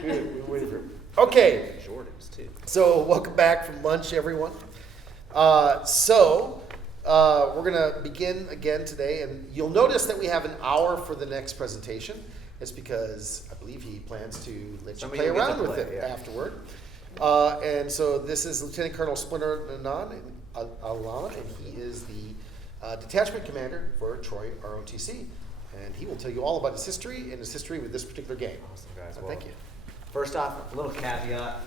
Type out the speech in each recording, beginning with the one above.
Okay. Jordans too. So welcome back from lunch, everyone. We're gonna begin again today, and you'll notice that we have an hour for the next presentation. It's because I believe he plans to let you play around with it afterward. And so this is Lieutenant Colonel Splinter Alon, and he is the detachment commander for Troy ROTC. And he will tell you all about his history and his history with this particular game. Awesome, guys. So well, thank you. First off, a little caveat.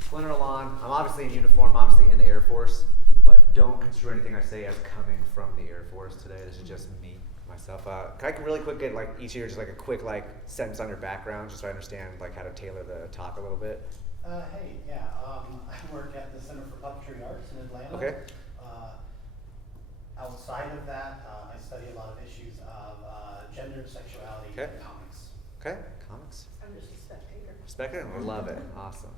Splinter Alon, I'm obviously in uniform, obviously in the Air Force, but don't construe anything I say as coming from the Air Force today. This is just me, myself. Can I really quick get like each of you just like a quick like sentence on your background, just so I understand like how to tailor the talk a little bit? I work at the Center for Puppetry Arts in Atlanta. Okay. Outside of that, I study a lot of issues of gender, sexuality, Okay. and comics. Okay, comics. I'm just a spectator. Spectator, I love it. Awesome.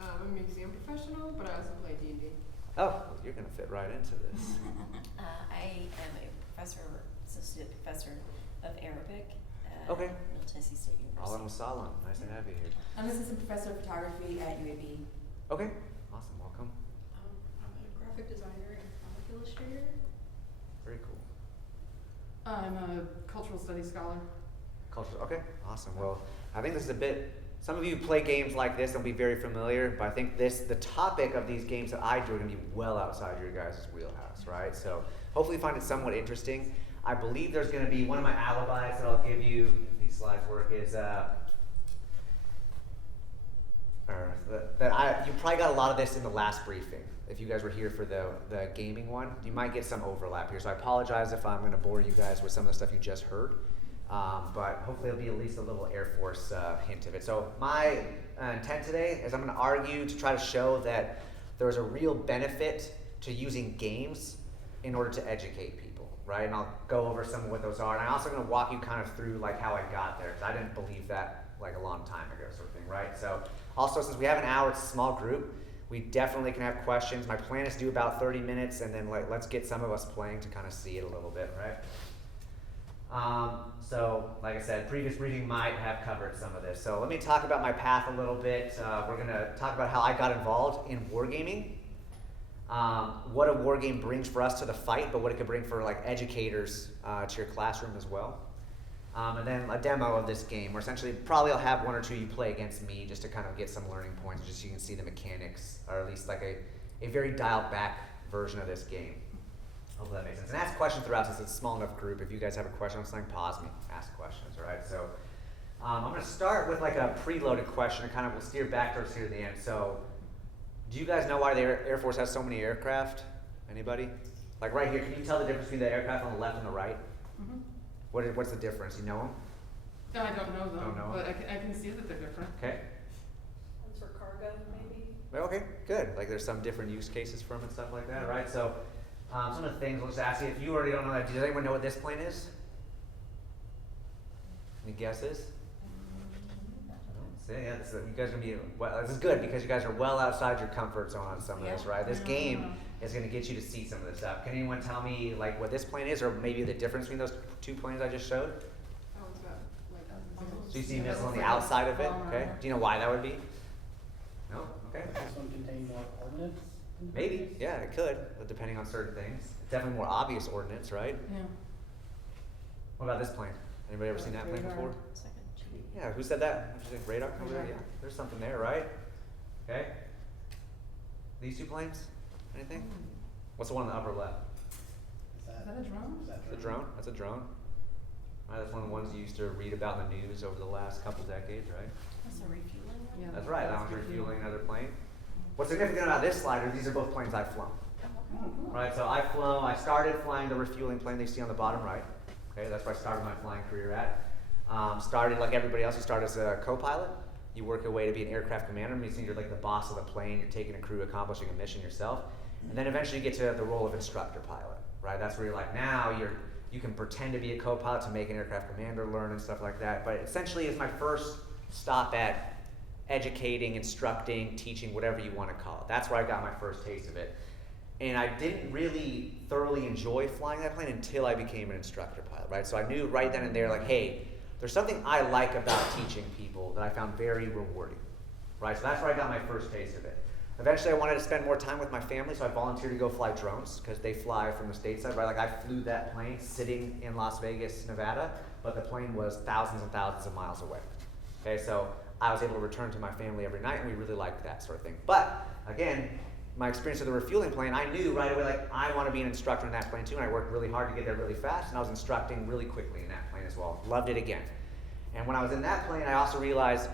I'm a museum professional, but I also play D&D. Oh, well, you're gonna fit right into this. I am a professor, associate professor of Arabic at Okay. Middle Tennessee State University. Alon Salon, nice to have you here. I'm assistant professor of photography at UAB. Okay, awesome, welcome. I'm a graphic designer and comic illustrator. Very cool. I'm a cultural studies scholar. Culture, okay, awesome. Well, I think this is a bit, some of you play games like this and will be very familiar, but I think the topic of these games that I do are gonna be well outside your guys' wheelhouse, right? So hopefully you find it somewhat interesting. I believe there's gonna be one of my alibis that I'll give you, if these slides work, is you probably got a lot of this in the last briefing. If you guys were here for the gaming one, you might get some overlap here. So I apologize if I'm gonna bore you guys with some of the stuff you just heard. But hopefully it'll be at least a little Air Force hint of it. So my intent today is I'm going to argue to try to show that there's a real benefit to using games in order to educate people, right? And I'll go over some of what those are. And I'm also going to walk you kind of through like how I got there, because I didn't believe that like a long time ago sort of thing, right? So also, since we have an hour, it's a small group, we definitely can have questions. My plan is to do about 30 minutes, and then like let's get some of us playing to kind of see it a little bit, right? So, like I said, previous briefing might have covered some of this. So let me talk about my path a little bit. We're going to talk about how I got involved in wargaming, what a war game brings for us to the fight, but what it could bring for like educators to your classroom as well. And then a demo of this game, where essentially probably I'll have one or two you play against me just to kind of get some learning points, just so you can see the mechanics, or at least like a very dialed back version of this game. Hopefully that makes sense. And ask questions throughout since it's a small enough group. If you guys have a question on something, pause me, ask questions, all right? So I'm going to start with like a preloaded question and kind of we'll steer back towards here at the end. So do you guys know why the Air Force has so many aircraft? Anybody? Like right here, can you tell the difference between the aircraft on the left and the right? Mm-hmm. What's the difference? You know them? No, I don't know them, Don't know but I can see that they're different. Okay. One's for cargo, maybe. Well, okay, good. Like there's some different use cases from it and stuff like that, right? So some of the things, we'll just ask you, if you already don't know that, does anyone know what this plane is? Any guesses? So yeah, you guys are gonna be, well, this is good because you guys are well outside your comfort zone on some of this, right? This game is gonna get you to see some of this stuff. Can anyone tell me like what this plane is, or maybe the difference between those two planes I just showed? Oh, is that like So you see a missile on the outside of it, okay? Do you know why that would be? No? Okay. Does this one contain more ordnance? Maybe, yeah, it could, but depending on certain things. It's definitely more obvious ordnance, right? Yeah. What about this plane? Anybody ever seen that plane Radar. before? It's like a tree. Yeah, who said that? Did you think radar over there? Radar. Yeah, there's something there, right? Okay. These two planes? Anything? What's the one on the upper left? Is Is that a drone? Is that It's a drone? That's a drone. Right, that's one of the ones you used to read about in the news over the last couple decades, right? That's a refueling one? Yeah. That's right, that one's That's refueling another plane. What's significant about this slide is these are both planes I've flown. Oh, cool. Right, so I started flying the refueling plane that you see on the bottom right. Okay, that's where I started my flying career at. Started like everybody else, you start as a co-pilot. You work your way to be an aircraft commander, meaning you're like the boss of the plane, you're taking a crew, accomplishing a mission yourself. And then eventually you get to the role of instructor pilot, right? That's where you're like, now you can pretend to be a co-pilot to make an aircraft commander learn and stuff like that. But essentially it's my first stop at educating, instructing, teaching, whatever you want to call it. That's where I got my first taste of it. And I didn't really thoroughly enjoy flying that plane until I became an instructor pilot, right? So I knew right then and there, like, hey, there's something I like about teaching people that I found very rewarding, right? So that's where I got my first taste of it. Eventually, I wanted to spend more time with my family, so I volunteered to go fly drones, because they fly from the stateside, right? Like, I flew that plane sitting in Las Vegas, Nevada, but the plane was thousands and thousands of miles away. Okay, so I was able to return to my family every night, and we really liked that sort of thing. But, again, my experience with the refueling plane, I knew right away, like, I want to be an instructor in that plane too, and I worked really hard to get there really fast, and I was instructing really quickly in that plane as well. Loved it again. And when I was in that plane, I also realized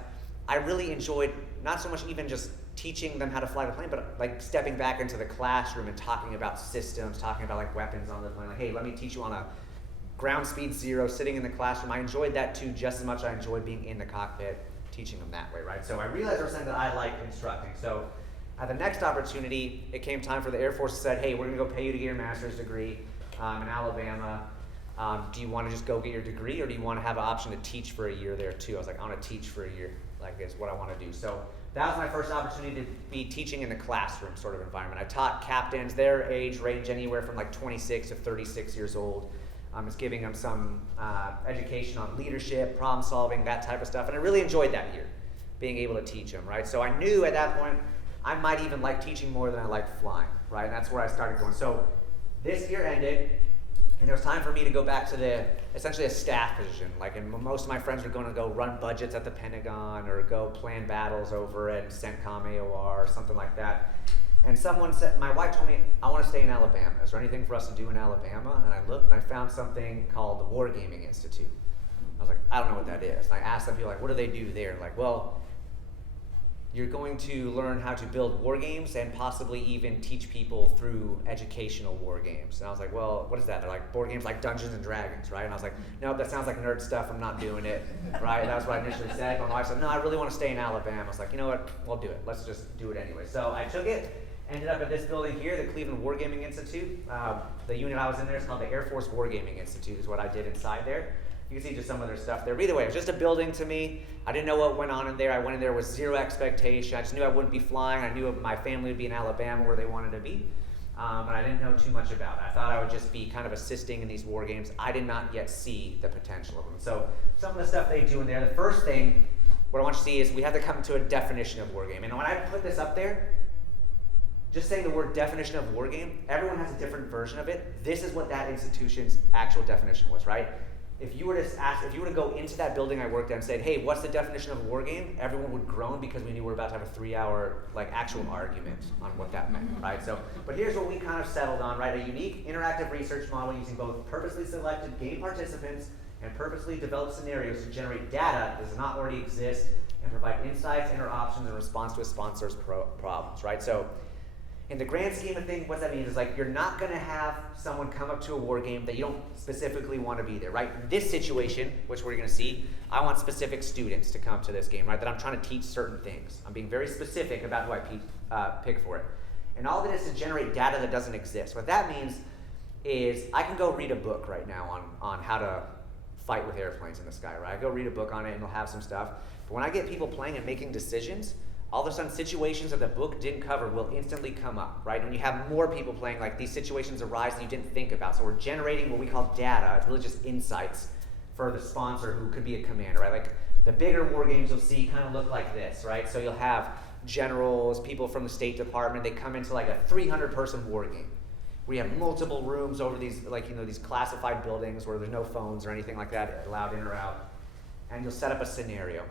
I really enjoyed not so much even just teaching them how to fly the plane, but like stepping back into the classroom and talking about systems, talking about like weapons on the plane. Like, hey, let me teach you on a ground speed 0, sitting in the classroom. I enjoyed that too just as much as I enjoyed being in the cockpit, teaching them that way, right? So I realized there was something that I liked instructing. So at the next opportunity, it came time for the Air Force to say, hey, we're gonna go pay you to get your master's degree in Alabama. Do you want to just go get your degree, or do you want to have an option to teach for a year there too? I was like, I want to teach for a year, like is what I want to do. So that was my first opportunity to be teaching in the classroom sort of environment. I taught captains, their age range anywhere from like 26 to 36 years old. It's giving them some education on leadership, problem solving, that type of stuff. And I really enjoyed that year, being able to teach them, right? So I knew at that point, I might even like teaching more than I liked flying, right? And that's where I started going. So this year ended, and there was time for me to go back to essentially a staff position. Like, and most of my friends were going to go run budgets at the Pentagon or go plan battles over at CENTCOM AOR or something like that. And someone said, my wife told me, I want to stay in Alabama. Is there anything for us to do in Alabama? And I looked and I found something called the Wargaming Institute. I was like, I don't know what that is. And I asked them, people like, what do they do there? And like, well, you're going to learn how to build war games and possibly even teach people through educational war games. And I was like, well, what is that? They're like board games like Dungeons and Dragons, right? And I was like, no, that sounds like nerd stuff. I'm not doing it, right? And that's what I initially said. My wife said, no, I really want to stay in Alabama. I was like, you know what? We'll do it. Let's just do it anyway. So I took it, ended up at this building here, the Cleveland Wargaming Institute. The unit I was in there is called the Air Force Wargaming Institute is what I did inside there. You can see just some of their stuff there. But either way, it was just a building to me. I didn't know what went on in there. I went in there with zero expectation. I just knew I wouldn't be flying. I knew my family would be in Alabama where they wanted to be. And I didn't know too much about it. I thought I would just be kind of assisting in these war games. I did not yet see the potential of them. So some of the stuff they do in there, the first thing, what I want you to see is we have to come to a definition of war game. And when I put this up there, just saying the word definition of war game, everyone has a different version of it. This is what that institution's actual definition was, right? If you were to go into that building I worked at and said, hey, what's the definition of a war game? Everyone would groan because we knew we were about to have a 3-hour like actual argument on what that meant, right? So, but here's what we kind of settled on, right? A unique interactive research model using both purposely selected game participants and purposely developed scenarios to generate data that does not already exist and provide insights and or options in response to a sponsor's problems, right? So, in the grand scheme of things, what that means is like you're not going to have someone come up to a war game that you don't specifically want to be there, right? In this situation, which we're going to see, I want specific students to come to this game, right? That I'm trying to teach certain things. I'm being very specific about who I pick for it. And all of it is to generate data that doesn't exist. What that means is I can go read a book right now on how to fight with airplanes in the sky, right? I go read a book on it and it'll have some stuff. But when I get people playing and making decisions, all of a sudden situations that the book didn't cover will instantly come up, right? When you have more people playing, like these situations arise that you didn't think about. So we're generating what we call data. It's really just insights for the sponsor who could be a commander, right? Like the bigger war games you'll see kind of look like this, right? So you'll have generals, people from the State Department, they come into like a 300-person war game. We have multiple rooms over these, like, you know, these classified buildings where there's no phones or anything like that allowed in or out. And you'll set up a scenario.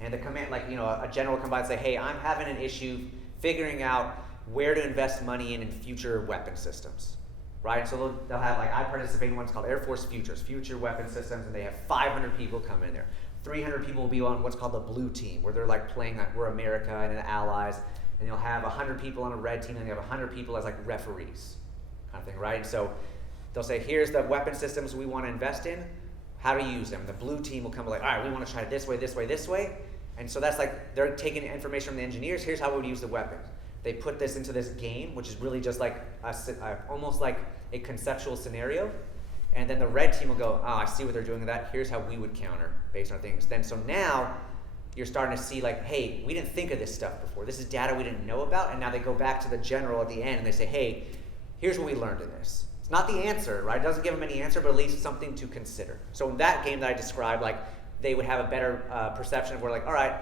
And the command, like, you know, a general will come by and say, hey, I'm having an issue figuring out where to invest money in future weapon systems, right? And so they'll have, like, I participate in one's called Air Force Futures, future weapon systems, and they have 500 people come in there. 300 people will be on what's called the blue team, where they're like playing like we're America and the allies, and you'll have 100 people on a red team, and you have 100 people as like referees, kind of thing, right? And so they'll say, here's the weapon systems we want to invest in. How do you use them? The blue team will come like, all right, we want to try it this way, this way, this way. And so that's like, they're taking information from the engineers. Here's how we would use the weapons. They put this into this game, which is really just like almost like a conceptual scenario. And then the red team will go, oh, I see what they're doing with that. Here's how we would counter based on things. Then so now you're starting to see like, hey, we didn't think of this stuff before. This is data we didn't know about. And now they go back to the general at the end and they say, hey, here's what we learned in this. It's not the answer, right? It doesn't give them any answer, but at least something to consider. So in that game that I described, like, they would have a better perception of where, like, all right,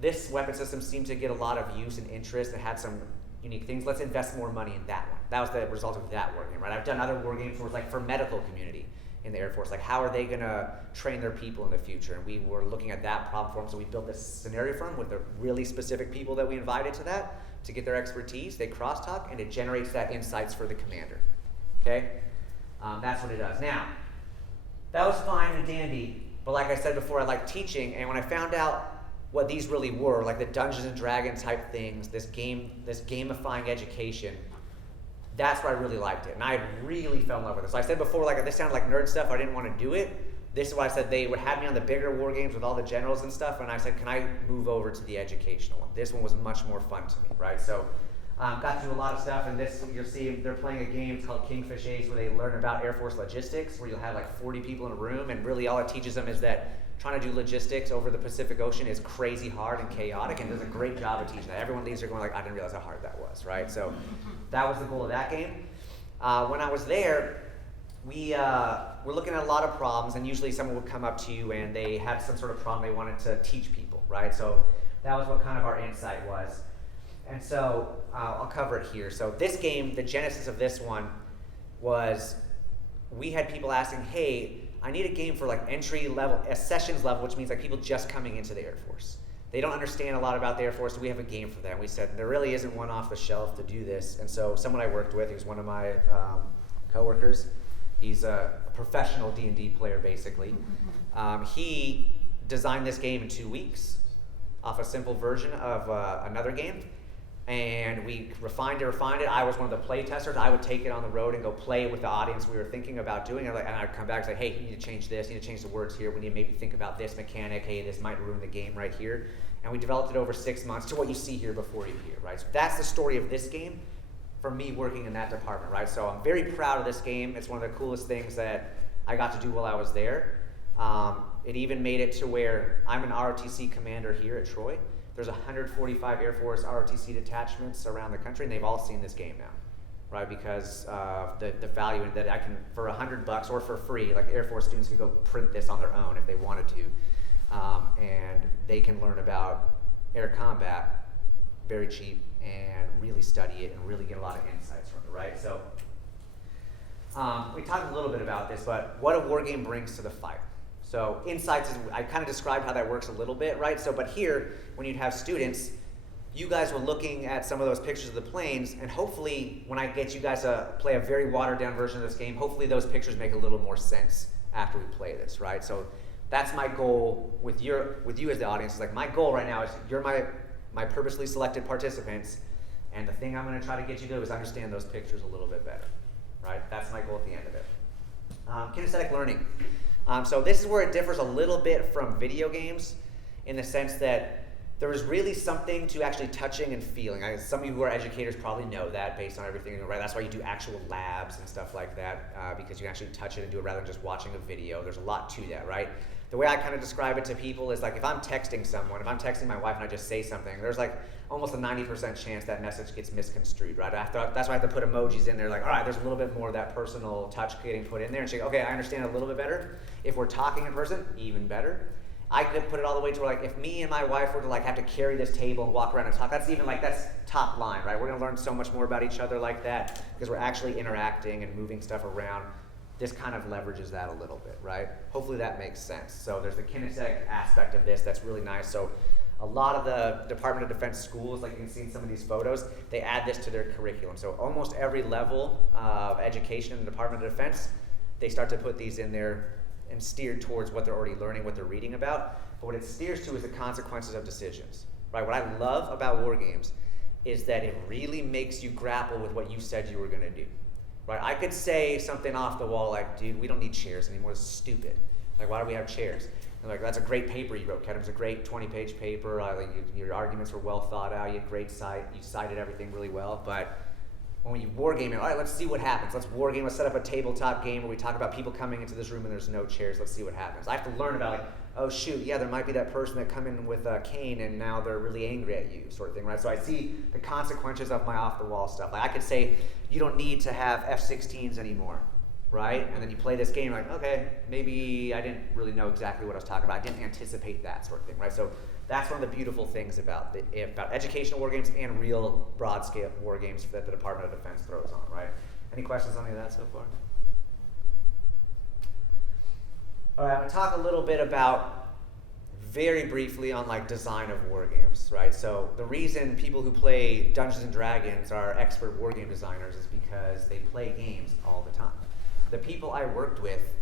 this weapon system seemed to get a lot of use and interest and had some unique things. Let's invest more money in that one. That was the result of that war game, right? I've done other war games where it's like for medical community in the Air Force, like how are they gonna train their people in the future? And we were looking at that problem for them, so we built this scenario for them with the really specific people that we invited to that to get their expertise. They crosstalk, and it generates that insights for the commander, okay? That's what it does. Now, that was fine and dandy, but like I said before, I like teaching, and when I found out what these really were, like the Dungeons and Dragons type things, this gamifying education, that's where I really liked it, and I really fell in love with it. So I said before, like this sounded like nerd stuff, I didn't want to do it. This is why I said they would have me on the bigger war games with all the generals and stuff, and I said, can I move over to the educational one? This one was much more fun to me, right? So got to do a lot of stuff, and this, you'll see they're playing a game called Kingfish Ace where they learn about Air Force logistics, where you'll have like 40 people in a room, and really all it teaches them is that trying to do logistics over the Pacific Ocean is crazy hard and chaotic, and does a great job of teaching that. Everyone leaves there going like, I didn't realize how hard that was, right? So that was the goal of that game. When I was there, we were looking at a lot of problems, and usually someone would come up to you and they had some sort of problem they wanted to teach people, right? So that was what kind of our insight was. And so I'll cover it here. So this game, the genesis of this one was we had people asking, hey, I need a game for like entry level, a sessions level, which means like people just coming into the Air Force. They don't understand a lot about the Air Force, so we have a game for them. We said there really isn't one off the shelf to do this. And so someone I worked with, who's one of my coworkers, he's a professional D&D player basically. He designed this game in 2 weeks off a simple version of another game. And we refined it. I was one of the play testers. I would take it on the road and go play it with the audience we were thinking about doing. And I'd come back and say, hey, you need to change this, you need to change the words here, we need to maybe think about this mechanic, hey, this might ruin the game right here. And we developed it over 6 months to what you see here before you here, right? So that's the story of this game for me working in that department, right? So I'm very proud of this game. It's one of the coolest things that I got to do while I was there. It even made it to where I'm an ROTC commander here at Troy. There's 145 Air Force ROTC detachments around the country, and they've all seen this game now, right? Because of the value in that I can, for $100 or for free, like Air Force students can go print this on their own if they wanted to, and they can learn about air combat very cheap and really study it and really get a lot of insights from it, right? So we talked a little bit about this, but what a war game brings to the fight. So insights, I kind of described how that works a little bit, right? So, but here, when you'd have students, you guys were looking at some of those pictures of the planes, and hopefully, when I get you guys to play a very watered down version of this game, hopefully those pictures make a little more sense after we play this, right? So that's my goal with you as the audience. Is like, my goal right now is you're my purposely selected participants, and the thing I'm gonna try to get you to do is understand those pictures a little bit better, right? That's my goal at the end of it. Kinesthetic learning. So this is where it differs a little bit from video games in the sense that there is really something to actually touching and feeling. Some of you who are educators probably know that based on everything, right? That's why you do actual labs and stuff like that, because you can actually touch it and do it rather than just watching a video. There's a lot to that, right? The way I kind of describe it to people is like if I'm texting someone, if I'm texting my wife and I just say something, there's like almost a 90% chance that message gets misconstrued, right? That's why I have to put emojis in there, like, all right, there's a little bit more of that personal touch getting put in there, and she goes, okay, I understand a little bit better. If we're talking in person, even better. I could put it all the way to where, like, if me and my wife were to like have to carry this table and walk around and talk, that's top line, right? We're gonna learn so much more about each other like that because we're actually interacting and moving stuff around. This kind of leverages that a little bit, right? Hopefully that makes sense. So there's the kinesthetic aspect of this that's really nice. So a lot of the Department of Defense schools, like you can see in some of these photos, they add this to their curriculum. So almost every level of education in the Department of Defense, they start to put these in there and steered towards what they're already learning, what they're reading about. But what it steers to is the consequences of decisions, right? What I love about war games is that it really makes you grapple with what you said you were gonna do. Right, I could say something off the wall like, dude, we don't need chairs anymore, it's stupid. Like, why do we have chairs? And like, that's a great paper you wrote, Kedem. It's a great 20-page paper. Your arguments were well thought out, you had great cite, you cited everything really well, but when you war game it, all right, let's see what happens. Let's war game, let's set up a tabletop game where we talk about people coming into this room and there's no chairs, let's see what happens. I have to learn about like, oh shoot, yeah, there might be that person that come in with a cane and now they're really angry at you, sort of thing, right? So I see the consequences of my off-the-wall stuff. Like I could say, you don't need to have F-16s anymore, right? And then you play this game, like, okay, maybe I didn't really know exactly what I was talking about. I didn't anticipate that sort of thing, right? So that's one of the beautiful things about educational war games and real broad-scale war games that the Department of Defense throws on, right? Any questions on any of that so far? All right, I'm gonna talk a little bit about, very briefly, on like design of war games, right? So the reason people who play Dungeons and Dragons are expert war game designers is because they play games all the time. The people I worked with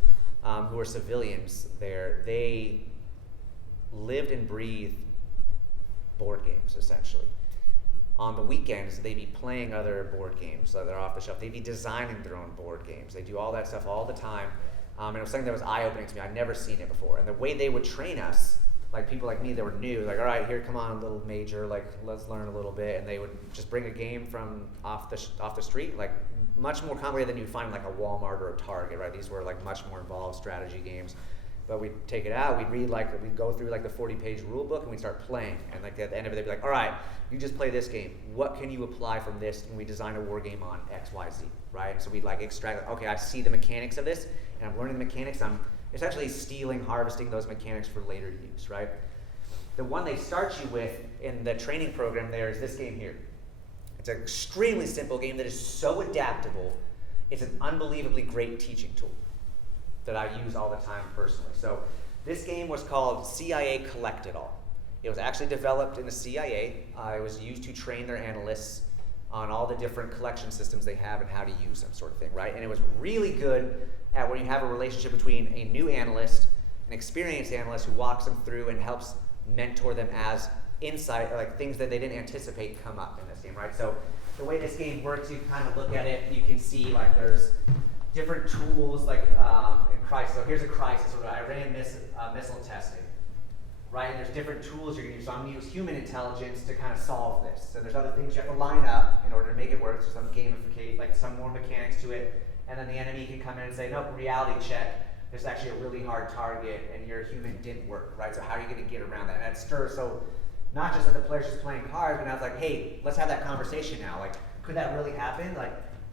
who were civilians there, they lived and breathed board games, essentially. On the weekends, they'd be playing other board games that are off the shelf. They'd be designing their own board games. They do all that stuff all the time. And it was something that was eye-opening to me. I'd never seen it before. And the way they would train us, like people like me that were new, like, all right, here, come on, little major, like, let's learn a little bit. And they would just bring a game from off the street, like much more complicated than you'd find in like a Walmart or a Target, right? These were like much more involved strategy games. But we'd take it out, we'd go through like the 40-page rule book and we'd start playing. And like at the end of it, they'd be like, all right, you just play this game. What can you apply from this when we design a war game on X, Y, Z, right? And so we'd like extract, okay, I see the mechanics of this and I'm learning the mechanics. I'm essentially harvesting those mechanics for later use, right? The one they start you with in the training program there is this game here. It's an extremely simple game that is so adaptable. It's an unbelievably great teaching tool that I use all the time personally. So this game was called CIA Collect It All. It was actually developed in the CIA. It was used to train their analysts on all the different collection systems they have and how to use them, sort of thing, right? And it was really good at when you have a relationship between a new analyst, an experienced analyst who walks them through and helps mentor them as insight, like things that they didn't anticipate come up in this game, right? So the way this game works, you kind of look at it, you can see like there's different tools, like in crisis. So here's a crisis. So I ran missile testing, right? And there's different tools you're going to use. So I'm going to use human intelligence to kind of solve this. And there's other things you have to line up in order to make it work. So some gamification, like some more mechanics to it. And then the enemy can come in and say, nope, reality check. This is actually a really hard target, and your human didn't work, right? So how are you going to get around that? And that stirs. So not just that the player's just playing cards, but now it's like, hey, let's have that conversation now. Like, could that really happen? Like,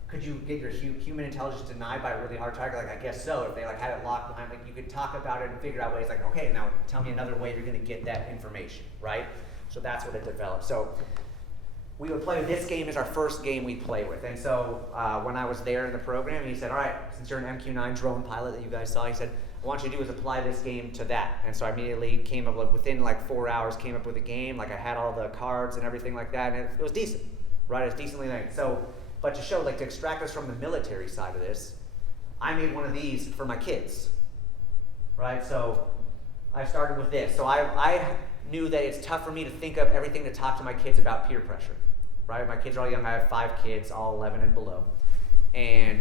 could you get your human intelligence denied by a really hard target? Like, I guess so. If they like had it locked behind, like you could talk about it and figure out ways. Like, okay, now tell me another way you're going to get that information, right? So that's what it developed. So we would play this game as our first game we'd play with. And so when I was there in the program, he said, all right, since you're an MQ-9 drone pilot that you guys saw, he said, what I want you to do is apply this game to that. And so I immediately came up with, within like 4 hours, came up with a game. Like I had all the cards and everything like that, and it was decent, right? It was decently nice. So, but to show, like to extract us from the military side of this, I made one of these for my kids, right? So I started with this. So I knew that it's tough for me to think of everything to talk to my kids about peer pressure, right? My kids are all young. I have 5 kids, all 11 and below. And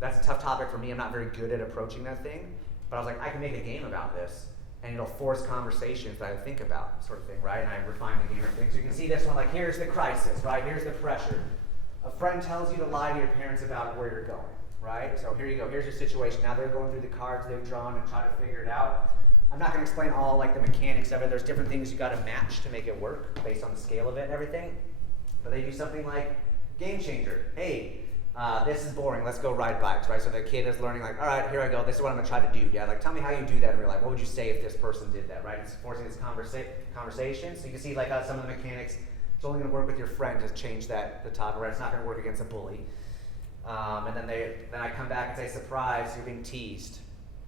that's a tough topic for me. I'm not very good at approaching that thing. But I was like, I can make a game about this, and it'll force conversations that I think about, sort of thing, right? And I refine the game and things. So you can see this one, like here's the crisis, right? Here's the pressure. A friend tells you to lie to your parents about where you're going, right? So here you go. Here's your situation. Now they're going through the cards they've drawn and try to figure it out. I'm not going to explain all like the mechanics of it. There's different things you got to match to make it work based on the scale of it and everything. But they do something like game changer. Hey, this is boring. Let's go ride bikes, right? So the kid is learning like, all right, here I go. This is what I'm going to try to do. Yeah, like tell me how you do that in real life. What would you say if this person did that, right? It's forcing this conversation. So you can see like some of the mechanics. It's only going to work with your friend to change the topic, right? It's not going to work against a bully. And then I come back and say, surprise, you're being teased,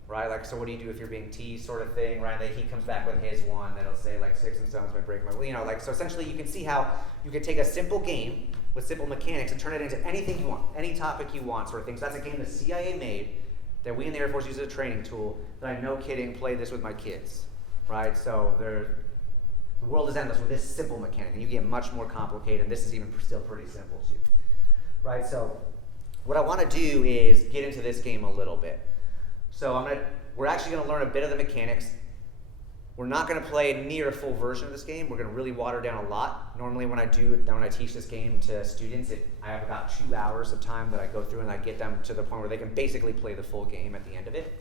right? Like, so what do you do if you're being teased, sort of thing, right? And then he comes back with his one that'll say like 6 and stones might break my, like, so essentially you can see how you can take a simple game with simple mechanics and turn it into anything you want, any topic you want, sort of thing. So that's a game the CIA made that we in the Air Force use as a training tool that I, no kidding, play this with my kids, right? So the world is endless with this simple mechanic, and you get much more complicated, and this is even still pretty simple too, right? So what I want to do is get into this game a little bit. So we're actually going to learn a bit of the mechanics. We're not going to play near a full version of this game. We're going to really water down a lot. Normally when I teach this game to students, I have about 2 hours of time that I go through and I get them to the point where they can basically play the full game at the end of it.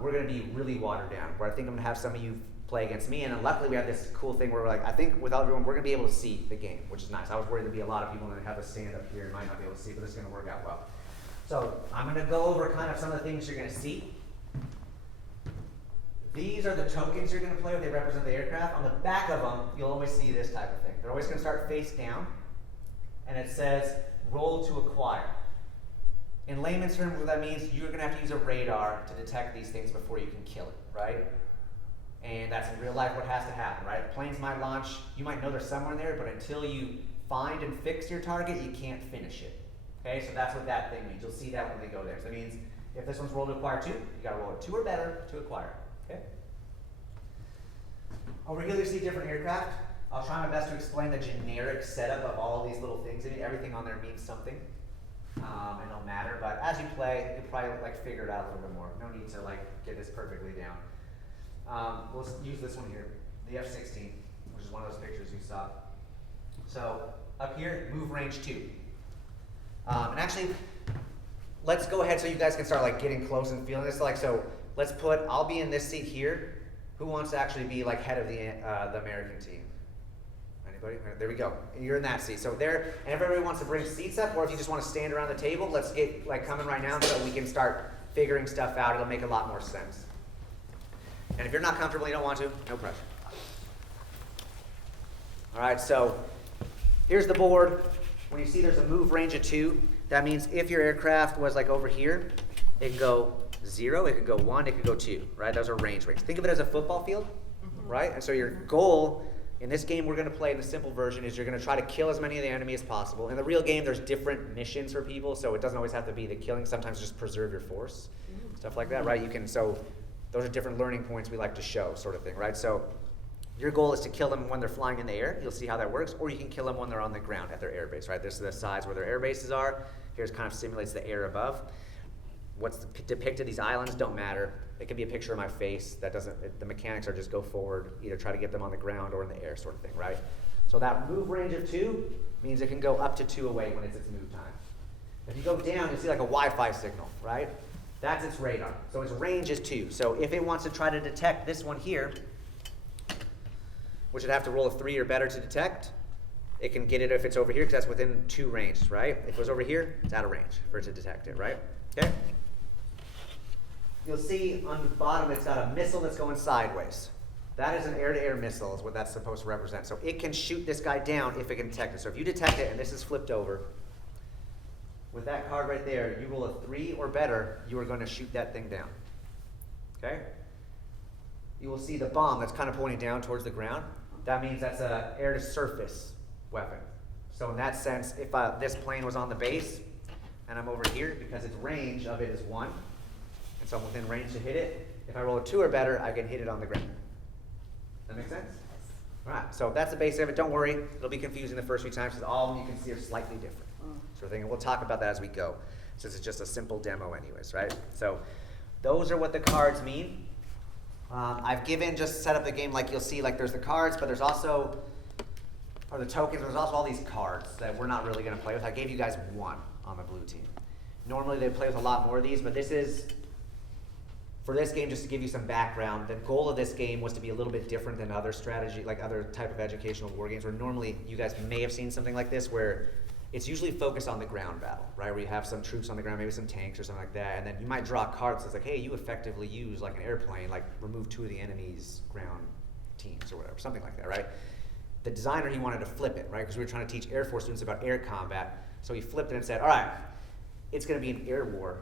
We're going to be really watered down, where I think I'm going to have some of you play against me, and then luckily we have this cool thing where we're like, I think with everyone, we're going to be able to see the game, which is nice. I was worried there'd be a lot of people that have to stand up here and might not be able to see, but this is going to work out well. So I'm going to go over kind of some of the things you're going to see. These are the tokens you're going to play with. They represent the aircraft. On the back of them, you'll always see this type of thing. They're always going to start face down, and it says roll to acquire. In layman's terms, what that means, you're going to have to use a radar to detect these things before you can kill it, right? And that's in real life what has to happen, right? Planes might launch, you might know they're somewhere in there, but until you find and fix your target, you can't finish it. Okay, so that's what that thing means. You'll see that when they go there. So that means if this one's rolled to acquire 2, you gotta roll a 2 or better to acquire, okay? Over here you see different aircraft. I'll try my best to explain the generic setup of all these little things. Everything on there means something. And it'll matter, but as you play, you'll probably like figure it out a little bit more. No need to like get this perfectly down. We'll use this one here, the F-16, which is one of those pictures you saw. So up here, move range 2. And actually, let's go ahead so you guys can start like getting close and feeling this. Like, so let's put, I'll be in this seat here. Who wants to actually be like head of the American team? Anybody? There we go. You're in that seat. So there, and if everybody wants to bring seats up, or if you just want to stand around the table, let's get like coming right now so we can start figuring stuff out. It'll make a lot more sense. And if you're not comfortable, you don't want to, no pressure. All right, so here's the board. When you see there's a move range of 2, that means if your aircraft was like over here, it can go 0, it could go 1, it could go 2, right? Those are range range. Think of it as a football field, right? And so your goal in this game we're going to play in the simple version is you're going to try to kill as many of the enemy as possible. In the real game, there's different missions for people, so it doesn't always have to be the killing. Sometimes just preserve your force, stuff like that, right? You can, so those are different learning points we like to show, sort of thing, right? So your goal is to kill them when they're flying in the air. You'll see how that works. Or you can kill them when they're on the ground at their air base, right? This is the sides where their air bases are. Here's kind of simulates the air above. What's depicted, these islands don't matter. It could be a picture of my face. That doesn't, the mechanics are just go forward, either try to get them on the ground or in the air sort of thing, right? So that move range of 2 means it can go up to 2 away when it's its move time. If you go down, you'll see like a Wi-Fi signal, right? That's its radar. So its range is 2. So if it wants to try to detect this one here, which would have to roll a 3 or better to detect, it can get it if it's over here, because that's within 2 ranges, right? If it was over here, it's out of range for it to detect it, right? Okay? You'll see on the bottom it's got a missile that's going sideways. That is an air-to-air missile is what that's supposed to represent. So it can shoot this guy down if it can detect it. So if you detect it and this is flipped over, with that card right there, you roll a 3 or better, you are going to shoot that thing down. Okay? You will see the bomb that's kind of pointing down towards the ground. That means that's an air-to-surface weapon. So in that sense, if this plane was on the base, and I'm over here, because its range of it is 1, and so I'm within range to hit it, if I roll a 2 or better, I can hit it on the ground. That make sense? All right, so that's the base of it. Don't worry, it'll be confusing the first few times, because all of them you can see are slightly different. Sort of thing, and we'll talk about that as we go, since it's just a simple demo anyways, right? So those are what the cards mean. I've given, just set up the game like you'll see, like there's the cards, but there's also, or the tokens, there's also all these cards that we're not really going to play with. I gave you guys 1 on the blue team. Normally they play with a lot more of these, but this is, for this game, just to give you some background, the goal of this game was to be a little bit different than other strategy, like other type of educational war games, where normally you guys may have seen something like this, where it's usually focused on the ground battle, right? Where you have some troops on the ground, maybe some tanks or something like that, and then you might draw cards that's like, hey, you effectively use like an airplane, like remove 2 of the enemy's ground teams or whatever, something like that, right? The designer, he wanted to flip it, right? Because we were trying to teach Air Force students about air combat, so he flipped it and said, all right, it's going to be an air war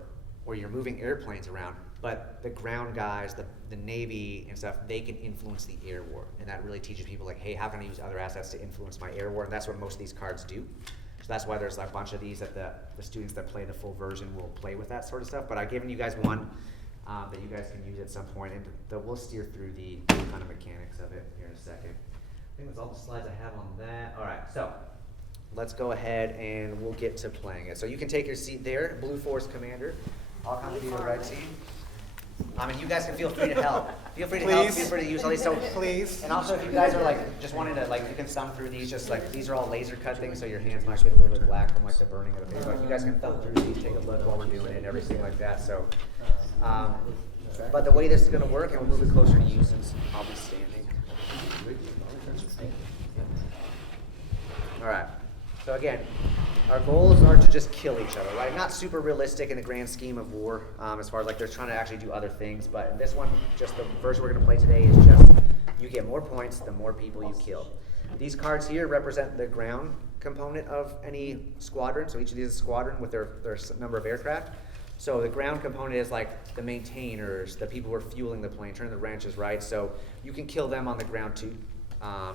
where you're moving airplanes around, but the ground guys, the Navy and stuff, they can influence the air war, and that really teaches people like, hey, how can I use other assets to influence my air war? And that's what most of these cards do. So that's why there's like a bunch of these that the students that play the full version will play with that sort of stuff. But I've given you guys 1 that you guys can use at some point, and we'll steer through the kind of mechanics of it here in a second. I think that's all the slides I have on that. All right, so let's go ahead and we'll get to playing it. So you can take your seat there, Blue Force Commander. I'll come to the red team. I mean, you guys can feel free to help. Feel free to help. Feel free to use all these. So, Please. And also, if you guys are like just wanting to like, you can thumb through these. Just like these are all laser cut things, so your hands might get a little bit black from like the burning of the paper. But you guys can thumb through these, take a look while we're doing it, and everything like that. So, but the way this is going to work, and we'll move it closer to you since I'll be standing. All right. So again, our goals are to just kill each other, right? Not super realistic in the grand scheme of war, as far as like they're trying to actually do other things. But in this one, just the version we're going to play today is just you get more points the more people you kill. These cards here represent the ground component of any squadron. So each of these is a squadron with their number of aircraft. So the ground component is like the maintainers, the people who are fueling the plane, turning the wrenches, right? So you can kill them on the ground too,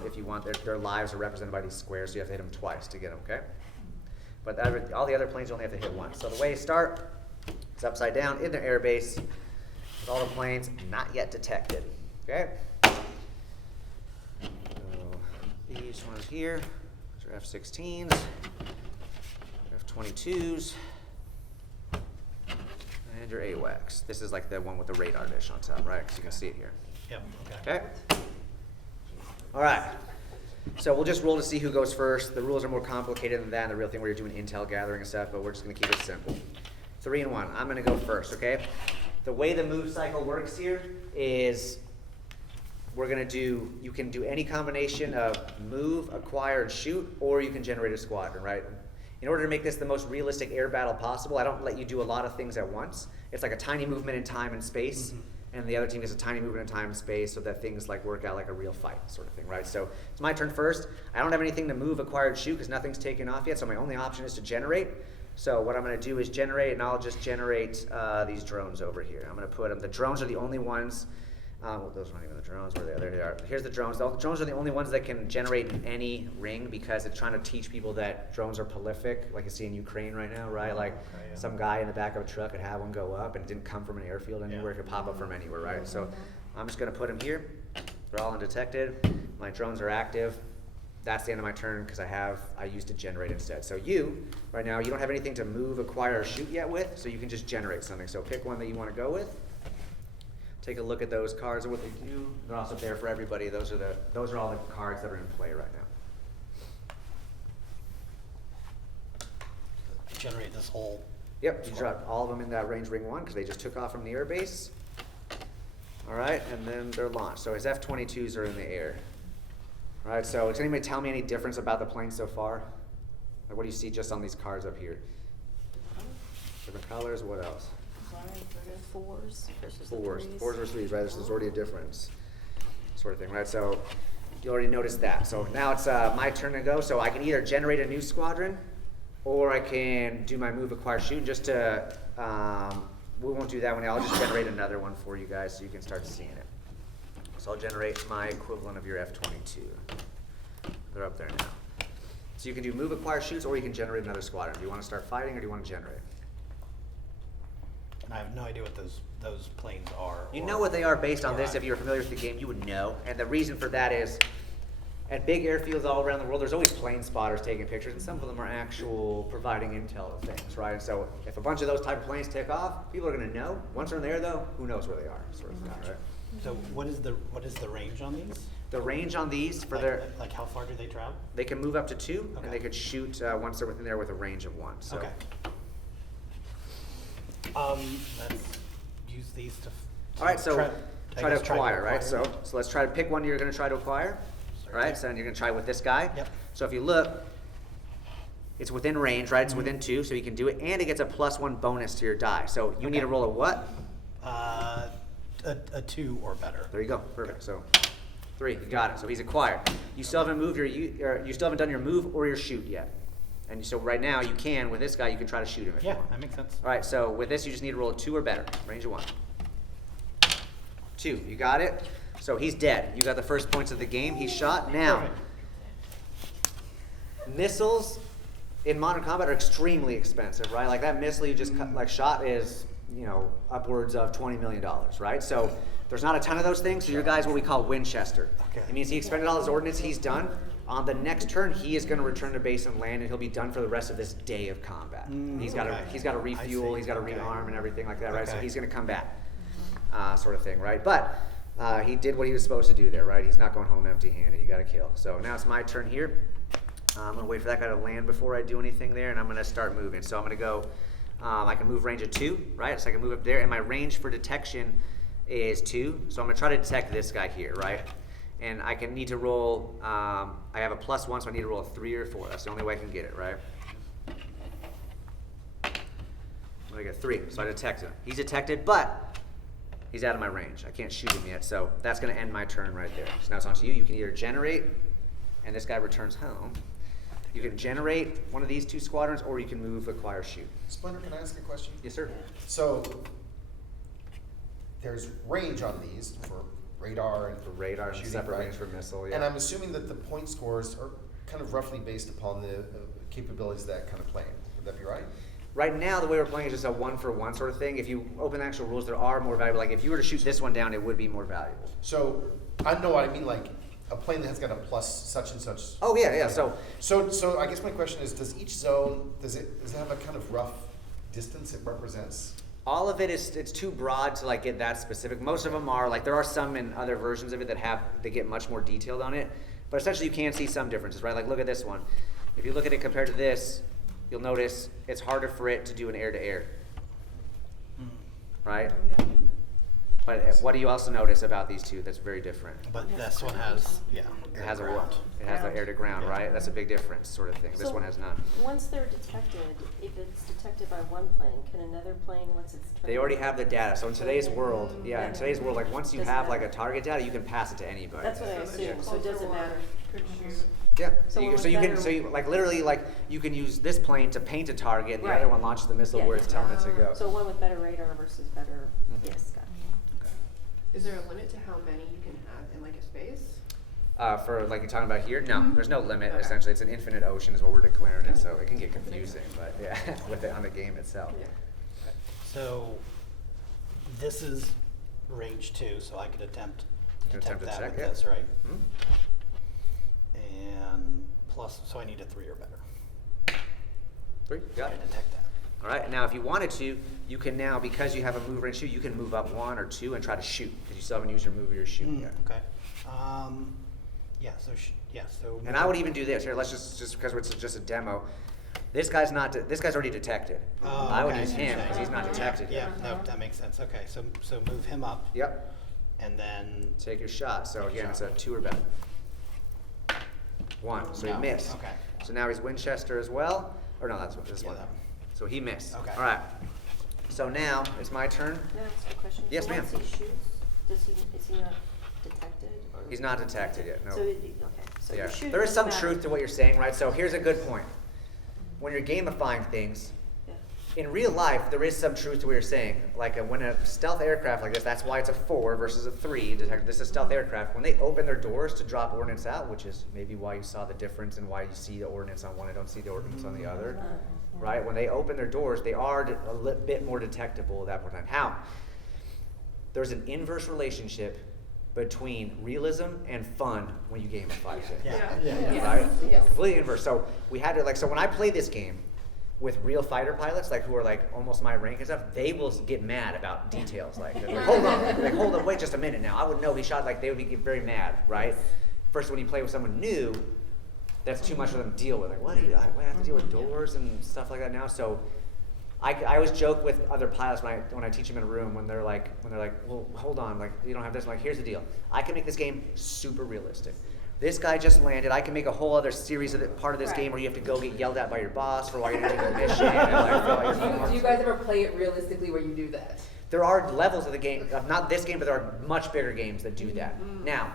if you want. Their lives are represented by these squares, so you have to hit them twice to get them, okay? But all the other planes you only have to hit once. So the way you start is upside down in their air base with all the planes not yet detected, okay? So these ones here, those are F-16s, F-22s, and your AWACS. This is like the one with the radar dish on top, right? Because you can see it here. Yep. Okay? All right. So we'll just roll to see who goes first. The rules are more complicated than that in the real thing where you're doing intel gathering and stuff, but we're just going to keep it simple. 3 and 1. I'm going to go first, okay? The way the move cycle works here is we're going to do, you can do any combination of move, acquire, and shoot, or you can generate a squadron, right? In order to make this the most realistic air battle possible, I don't let you do a lot of things at once. It's like a tiny movement in time and space. Mm-hmm. And the other team gets a tiny movement in time and space so that things like work out like a real fight sort of thing, right? So it's my turn first. I don't have anything to move, acquire, and shoot because nothing's taken off yet, so my only option is to generate. So what I'm going to do is generate, and I'll just generate these drones over here. I'm going to put them, the drones are the only ones, well, those aren't even the drones, where they are, there they are. Here's the drones. The drones are the only ones that can generate in any ring because it's trying to teach people that drones are prolific, like you see in Ukraine right now, right? Like some guy in the back of a truck could have one go up and it didn't come from an airfield anywhere, it could pop up from anywhere, right? So I'm just going to put them here. They're all undetected. My drones are active. That's the end of my turn because I used to generate instead. So you, right now, you don't have anything to move, acquire, or shoot yet with, so you can just generate something. So pick one that you want to go with. Take a look at those cards and what they do. They're also there for everybody. Those are all the cards that are in play right now. Generate this whole. Yep, you drop all of them in that range ring 1 because they just took off from the air base. All right, and then they're launched. So his F-22s are in the air. All right, so does anybody tell me any difference about the plane so far? Like what do you see just on these cards up here? Different colors, what else? Fours versus the Fours threes. versus threes, right? This is already a difference, sort of thing, right? So you already noticed that. So now it's my turn to go. So I can either generate a new squadron, or I can do my move, acquire, shoot. Just to, we won't do that one. I'll just generate another one for you guys so you can start seeing it. So I'll generate my equivalent of your F-22. They're up there now. So you can do move, acquire, shoots, or you can generate another squadron. Do you want to start fighting, or do you want to generate? And I have no idea what those planes are. You know what they are based on this. If you're familiar with the game, you would know. And the reason for that is, at big airfields all around the world, there's always plane spotters taking pictures, and some of them are actual providing intel of things, right? And so if a bunch of those type of planes take off, people are going to know. Once they're in there, though, who knows where they are, sort of thing, right? So what is the range on these? The range on these for like how far do they travel? they can move up to 2, Okay. and they could shoot once they're within there with a range of 1. So. Okay. Let's use these to. All right, so try to try acquire, right? So let's try to pick one you're going to try to acquire. All right, so you're going to try with this guy. Yep. So if you look, it's within range, right? It's within 2, so you can do it, and it gets a +1 bonus to your die. So you need to roll a what? A 2 or better. There you go, perfect. So 3, you got it. So he's acquired. You still haven't moved you still haven't done your move or your shoot yet. And so right now you can, with this guy, you can try to shoot him if you want. That makes sense. All right, so with this you just need to roll a 2 or better, range of 1. 2, you got it? So he's dead. You got the first points of the game. He's shot. Now, Perfect. Missiles in modern combat are extremely expensive, right? Like that missile you just shot is, upwards of $20 million, right? So there's not a ton of those things. So your guy's what we call Winchester. Okay. It means he expended all his ordnance. He's done. On the next turn, he is going to return to base and land, and he'll be done for the rest of this day of combat. He's got to refuel. He's got to rearm and everything like that, right? So he's going to come back, sort of thing, right? But he did what he was supposed to do there, right? He's not going home empty-handed. You got to kill. So now it's my turn here. I'm going to wait for that guy to land before I do anything there, and I'm going to start moving. So I'm going to go, I can move range of 2, right? So I can move up there, and my range for detection is 2. So I'm going to try to detect this guy here, right? And I can need to roll, I have a +1, so I need to roll a 3 or 4. That's the only way I can get it, right? I get 3. So I detected him. He's detected, but he's out of my range. I can't shoot him yet, so that's going to end my turn right there. So now it's on to you. You can either generate, and this guy returns home. You can generate one of these 2 squadrons, or you can move, acquire, shoot. Splinter, can I ask a question? Yes, sir. So there's range on these for radar and For radar, shooting, separate right? range for missile, yeah. And I'm assuming that the point scores are kind of roughly based upon the capabilities of that kind of plane. Would that be right? Right now, the way we're playing is just a 1-for-1 sort of thing. If you open the actual rules, there are more valuable. Like if you were to shoot this one down, it would be more valuable. So I know what I mean, like a plane that has got a plus such and such. Oh yeah, yeah. So So I guess my question is, does each zone does it have a kind of rough distance it represents? all of it is, it's too broad to like get that specific. Most of them are like, there are some in other versions of it that get much more detailed on it, but essentially you can see some differences, right? Like look at this one. If you look at it compared to this, you'll notice it's harder for it to do an air-to-air, right? But what do you also notice about these two that's very different? But this one has, yeah. It has a ground. what? It has the air to ground, Yeah. right? That's a big difference, sort of thing. This So, one has none. Once they're detected, if it's detected by one plane, can another plane, once it's turned? They already have the data. So in today's world, yeah, in today's world, like once you Doesn't have like matter. a target data, you can pass it to anybody. That's what I assumed, so it doesn't matter. Yeah. So you, when so you we can, better- so you like literally like you can use this plane to paint a target, and the Right. other one launches the missile Yeah. where it's telling it to go. So one with better radar versus better, Mhm. yes, got it. Is there a limit to how many you can have in like a space? For like you're talking about here, no, there's no limit. Okay. Essentially, it's an infinite ocean is what we're declaring it. So it can get confusing, but yeah, with it on the game itself. Yeah. So this is range 2, so I could attempt to Can attempt detect to that check, with yeah. this, right? Hmm? And plus, so I need a 3 or better. 3, So got I it. detect that. All right, and now if you wanted to, you can now, because you have a move range 2, you can move up 1 or 2 and try to shoot, because you still haven't used your move or your shoot yet. Okay. Yeah. So So. And I would even do this here. Let's just because it's just a demo. This guy's not. This guy's already detected. Oh, I would okay, use I see what him you're because he's saying. not detected Yeah. yet. No, that makes sense. Okay. So move him up, Yep. and then. Take your shot. So Take a again, it's shot. a 2 or better. 1. So No, he missed. okay. So now he's Winchester as well. Or no, that's this Yeah, one. that one. So he missed. Okay. All right. So now it's my turn. Can I ask a question? Yes, So ma'am. once he shoots, is he not detected? Or He's not detected yet, no. So, okay, so Yeah. your shoot There is some doesn't matter. truth to what you're saying, right? So here's a good point. When you're gamifying things, Yeah. in real life, there is some truth to what you're saying. Like when a stealth aircraft like this, that's why it's a 4 versus a 3 detected. This is a stealth aircraft. When they open their doors to drop ordnance out, which is maybe why you saw the difference and why you see the ordnance on one and don't see the ordnance on the other, right? When they open their doors, they are a bit more detectable at that point in time. How? There's an inverse relationship between realism and fun when you gamify shit. Right? Yes. Completely inverse. So we had to so when I play this game with real fighter pilots, like who are like almost my rank and stuff, they will get mad about details. Like, they're like, hold on, wait just a minute now. I would know he shot, like they would be very mad, right? First, when you play with someone new, that's too much for them to deal with. Like, what do I have to deal with doors and stuff like that now? So I always joke with other pilots when I teach them in a room when they're like, well, hold on, like you don't have this. I'm like, here's the deal. I can make this game super realistic. This guy just landed. I can make a whole other series of part of this game where you have to go get yelled at by your boss for why you're doing the mission. And like, fill out your forms. Do you guys ever play it realistically where you do that? There are levels of the game, not this game, but there are much bigger games that do that. Now,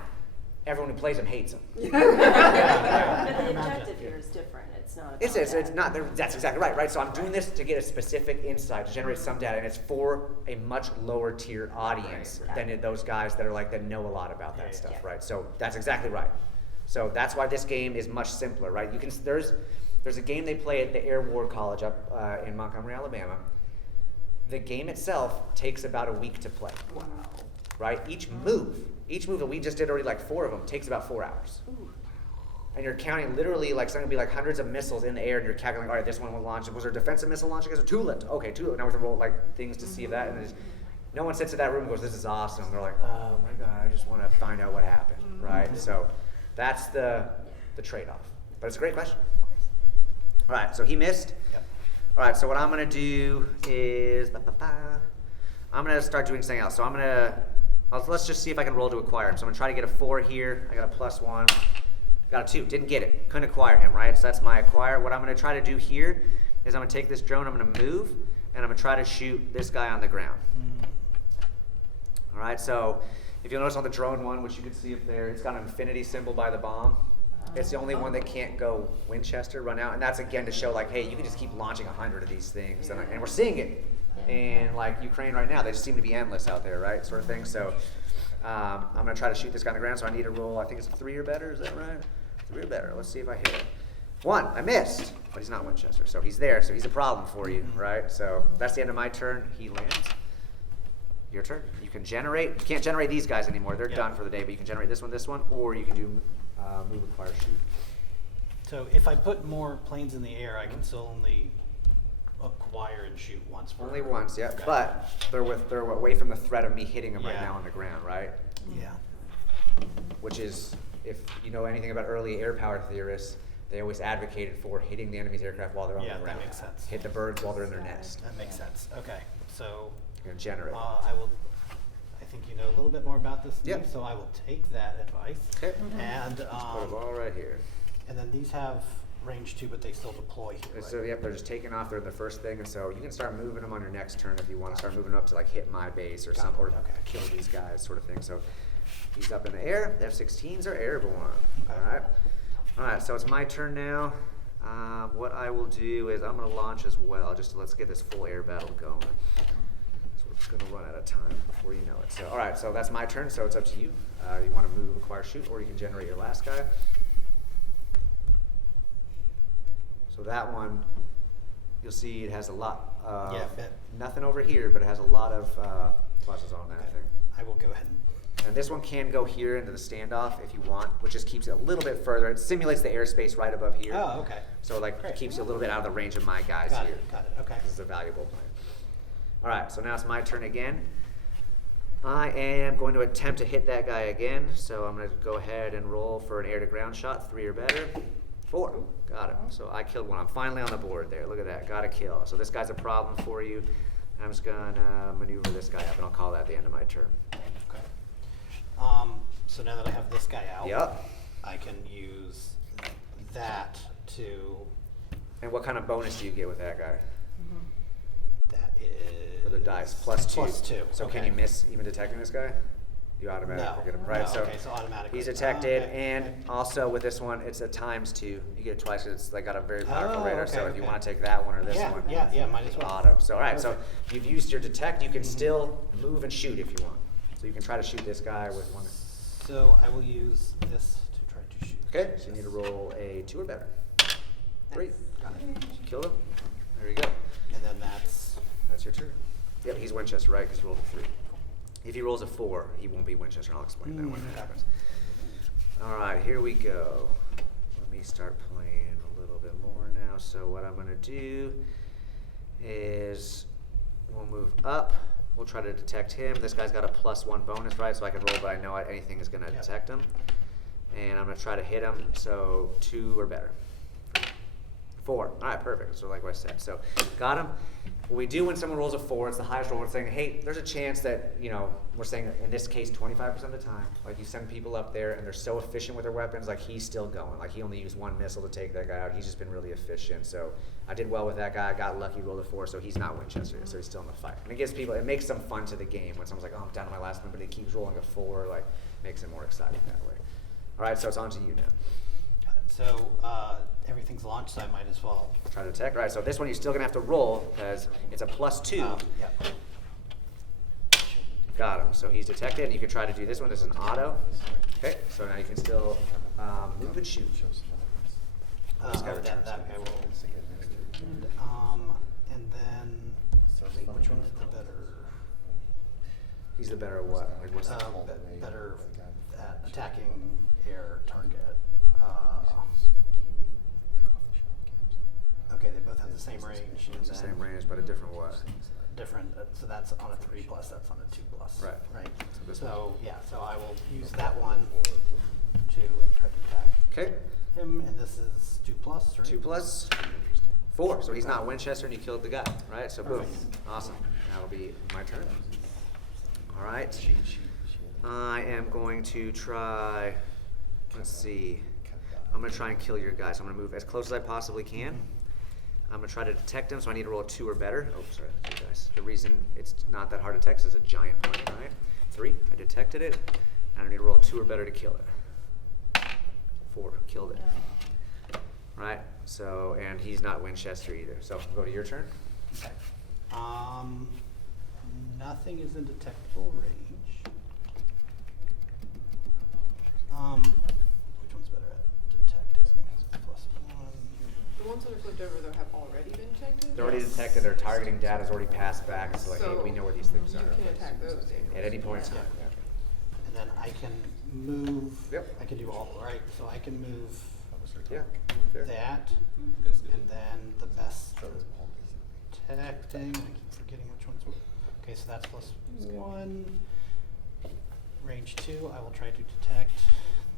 everyone who plays them hates them. But the objective here is different. It's not about It's that. not. That's exactly right. Right. So I'm doing this to get a specific insight, to generate some data, and it's for a much lower tier audience than those guys that are like that know a lot about that stuff. Yeah. Right. So that's exactly right. So that's why this game is much simpler. Right. You can there's a game they play at the Air War College up in Montgomery, Alabama. The game itself takes about a week to play. Wow. Right. Each move that we just did already, like 4 of them, takes about 4 hours. Ooh. And you're counting literally like something will be like hundreds of missiles in the air, and you're calculating, all right, this one will launch. Was there a defensive missile launch against a toolet? Okay, toolet. Now we have to roll like things to see that. And no one sits in that room and goes, this is awesome. They're like, oh my God, I just want to find out what happened, right? So that's the trade-off. But it's a great question. All right, so he missed. Yep. All right, so what I'm going to do is, I'm going to start doing something else. So let's just see if I can roll to acquire him. So I'm going to try to get a 4 here. I got a +1. Got a 2, didn't get it. Couldn't acquire him, right? So that's my acquire. What I'm gonna try to do here is I'm gonna take this drone, I'm gonna move, and I'm gonna try to shoot this guy on the ground. All right, so if you'll notice on the drone one, which you can see up there, it's got an infinity symbol by the bomb. It's the only one that can't go Winchester, run out, and that's again to show like, hey, you can just keep launching 100 of these things, and we're seeing it in like Ukraine right now. They just seem to be endless out there, right, sort of thing. So I'm gonna try to shoot this guy on the ground. So I need to roll. I think it's 3 or better. Is that right? 3 or better. Let's see if I hit it. 1. I missed, but he's not Winchester, so he's there. So he's a problem for you, right? So that's the end of my turn. He lands. Your turn. You can generate. You can't generate these guys anymore. They're done for the day. But you can generate this one, or you can do move, acquire, shoot. So if I put more planes in the air, I can still only acquire and shoot once. Only once, yeah. Okay. But they're away from the threat of me hitting them right Yeah. now on the ground, right? Yeah. Which is, if you know anything about early air power theorists, they always advocated for hitting the enemy's aircraft while they're on Yeah, the that ground. makes sense. Hit the birds while they're in their nest. That makes sense. Okay, so You're gonna generate. I will. I think you know a little bit more about this than me, Yep. so I will take that advice. Okay. And Put them all right here. and then these have range 2, but they still deploy here. Right? So yep, they're just taking off. They're the first thing, and so you can start moving them on your next turn if you want to start moving them up to like hit my base or Got something, or it, okay. kill these guys, sort of thing. So he's up in the air. The F-16s are airborne. Okay. All right. All right. So it's my turn now. What I will do is I'm going to launch as well. Just let's get this full air battle going. So we're just going to run out of time before you know it. So all right. So that's my turn. So it's up to you. You want to move, acquire, shoot, or you can generate your last guy. So that one, you'll see it has a lot of, nothing over here, but it has a lot of pluses on that Okay. thing. I will go ahead And this one can go here into the standoff if you want, which just keeps it a little bit further. It simulates the airspace right above here. Oh, okay. So like Great. it keeps you a little bit out of the range of my guys Got here. it, got it, okay. This is a valuable plane. All right, so now it's my turn again. I am going to attempt to hit that guy again, so I'm going to go ahead and roll for an air-to-ground shot, 3 or better. 4, got him. So I killed one. I'm finally on the board there. Look at that, got a kill. So this guy's a problem for you. I'm just going to maneuver this guy up, and I'll call that the end of my turn. Okay. So now that I have this guy out, Yep. I can use that to. And what kind of bonus do you get with that guy? That is. For the dice, +2. +2. So okay. can you miss even detecting this guy? You automatically get him, right? No, So okay, so automatically. he's detected, Okay, and okay. also with this one, it's a ×2. You get it twice because it's like got a very powerful Oh, radar. okay, so if you okay. want to take that one or this Yeah, one, yeah, might as well. auto. So all right, so Perfect. you've used your detect. You can still move and shoot if you want. So you can try to shoot this guy with one. So I will use this to try to shoot. Okay, so you need to roll a 2 or better. 3. Got it. Killed him. There you go. And then that's. That's your turn. Yep, he's Winchester, right? Because you rolled a 3. If he rolls a 4, he won't be Winchester. And I'll explain that when it happens. All right, here we go. Let me start playing a little bit more now. So what I'm going to do is we'll move up. We'll try to detect him. This guy's got a +1 bonus, right? So I can roll, but I know anything is going to detect him. And I'm going to try to hit him. So 2 or better. 4. All right, perfect. So like what I said. So got him. What we do when someone rolls a 4, it's the highest roll. We're saying, hey, there's a chance that, we're saying in this case 25% of the time, like you send people up there and they're so efficient with their weapons, like he's still going. Like he only used 1 missile to take that guy out. He's just been really efficient. So I did well with that guy. I got lucky, rolled a 4, so he's not Winchester, so he's still in the fight. And it gives people, it makes some fun to the game when someone's like, oh, I'm down to my last one, but he keeps rolling a 4, like makes it more exciting that way. All right, so it's on to you now. Got it. So everything's launched, so I might as well. Try to detect. Right, so this one you're still gonna have to roll because it's a +2. Yep. Got him. So he's detected, and you can try to do this one as an auto. Okay, so now you can still move and shoot. This guy returns. That guy will. And then. Which one is the better? He's the better what? Like what's the Better at attacking air target. Okay, they both have the same range. It's the same range, but a different what? Different. So that's on a 3+. That's on a 2+. Right. Right. So this So yeah. So I will use that one to try to attack Okay. him, and this is 2+, right? 2 + 4. So he's not Winchester, and you killed the guy. Right. So boom. Perfect. Awesome. That'll be my turn. All right. I am going to try. Let's see. I'm going to try and kill your guy. So I'm going to move as close as I possibly can. I'm gonna try to detect him, so I need to roll a 2 or better. Oh, sorry, you guys. The reason it's not that hard to detect is a giant plane, right? 3, I detected it. And I need to roll a 2 or better to kill it. 4, killed it. Right, so, and he's not Winchester either. So we'll go to your turn. Okay. Nothing is in detectable range. Which one's better at detecting? +1. The ones that are flipped over though have already been detected? They're already detected, their targeting data's already passed back, so like, hey, we know where these things you are. can attack those. At any point in time. And then I can move. Yep. I can do all, right? So I can move Yeah. Fair. that, and then the best detecting. I keep forgetting which ones were. Okay, so that's +1. Range 2. I will try to detect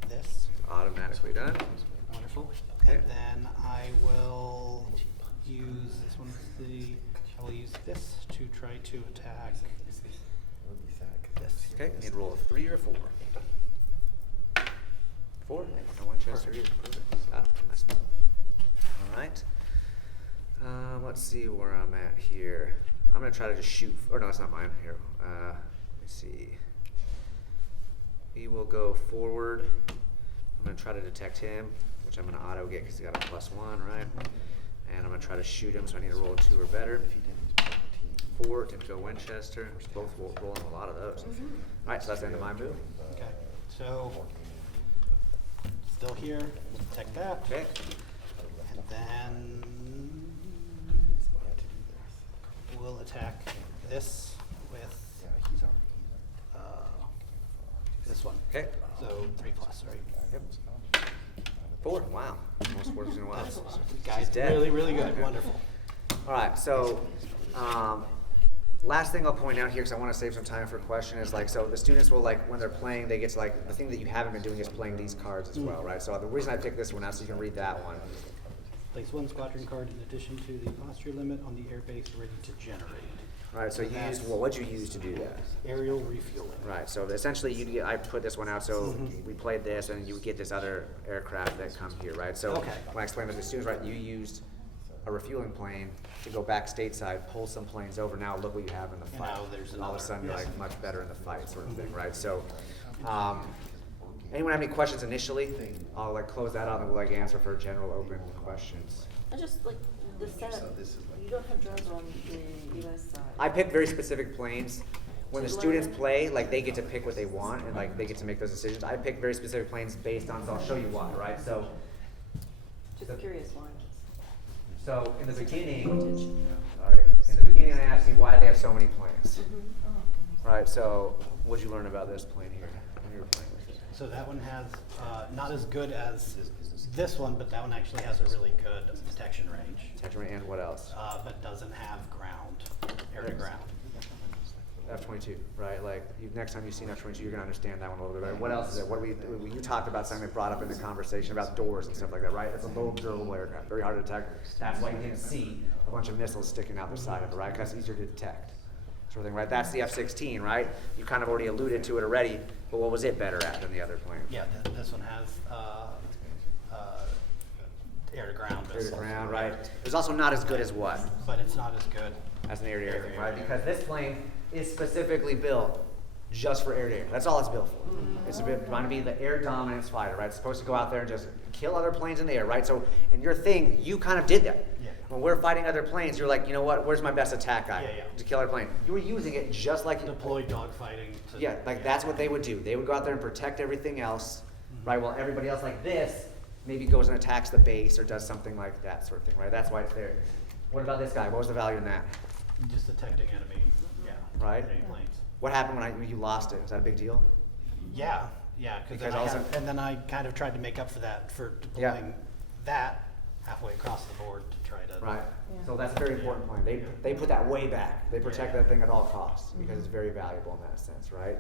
this. Automatically done. Wonderful. Okay. And then I will use this one. I will use this to try to attack this. Okay, need to roll a 3 or a 4. 4? No Winchester either. Perfect. Got it. Nice. All right. Let's see where I'm at here. I'm gonna try to just shoot. Or no, it's not mine. Here. Let me see. He will go forward. I'm gonna try to detect him, which I'm gonna auto get because he got a +1, right? And I'm gonna try to shoot him, so I need to roll a 2 or better. 4 to go Winchester. Both rolling a lot of those. All right, so that's the end of my move. Okay. So still here. We'll detect that. Okay. And then we'll attack this with this one. Okay. So 3+, right? Yep. 4. Wow. Most words in a while. That's, She's guys, dead. really, really good. Okay. Wonderful. All right, so last thing I'll point out here, because I want to save some time for a question, is like, so the students will, like, when they're playing, they get to, like, the thing that you haven't been doing is playing these cards as well, right? So the reason I picked this one out so you can read that one. Place 1 squadron card in addition to the posture limit on the airbase ready to generate. All right, so you use, well, what'd you use to do that? Aerial refueling. Right, so essentially you get, I put this one out, so we played this, and you get this other aircraft that come here, right? So Okay. when I explained to the students, right, you used a refueling plane to go back stateside, pull some planes over. Now look what you have in the And fight. now there's and all of a another. sudden you're Yes. like much better in the fight, sort of thing, right? So, anyone have any questions initially? I'll like close that out and we'll like answer for general open questions. I just like the setup, you don't have drones on the US side. I picked very specific planes. When the To students learn. play, like they get to pick what they want and like they get to make those decisions. I picked very specific planes based on, so I'll show you why, right? So, Just curious why. so in the beginning, in the beginning I asked you why they have so many planes, right? So what'd you learn about this plane here when you were playing with it? So that one has not as good as this one, but that one actually has a really good detection range. Detachment and what else? But doesn't have ground, air to ground. F-22, right? Like next time you see an F-22, you're gonna understand that one a little bit better. What else is it? What do we? You talked about something that brought up in the conversation about doors and stuff like that, right? It's a low observable aircraft, very hard to detect. That's why you didn't see a bunch of missiles sticking out the side of it, right? Because it's easier to detect, sort of thing, right? That's the F-16, right? You kind of already alluded to it already, but what was it better at than the other plane? Yeah, this one has air to ground. Air to ground, right? It's also not as good as what? But it's not as good. As an air-to-air thing, right? Because this plane is specifically built just for air-to-air. That's all it's built for. It's trying to be the air dominance fighter, right? It's supposed to go out there and just kill other planes in the air, right? So, in your thing, you kind of did that. Yeah. When we're fighting other planes, you're like, you know what? Where's my best attack guy Yeah. to kill our plane? You were using it just like Deployed dogfighting. yeah, like that's what they would do. They would go out there and protect everything else, right? While everybody else like this maybe goes and attacks the base or does something like that sort of thing, right? That's why it's there. What about this guy? What was the value in that? Just detecting enemy. Yeah. Right. Enemy planes. What happened when you lost it? Was that a big deal? Yeah, because all of a sudden- and then I kind of tried to make up for that for Yeah. deploying that halfway across the board to try to. Right. So that's a very important point. They put that way back. They protect Yeah. that thing at all costs because it's very valuable in that sense, right?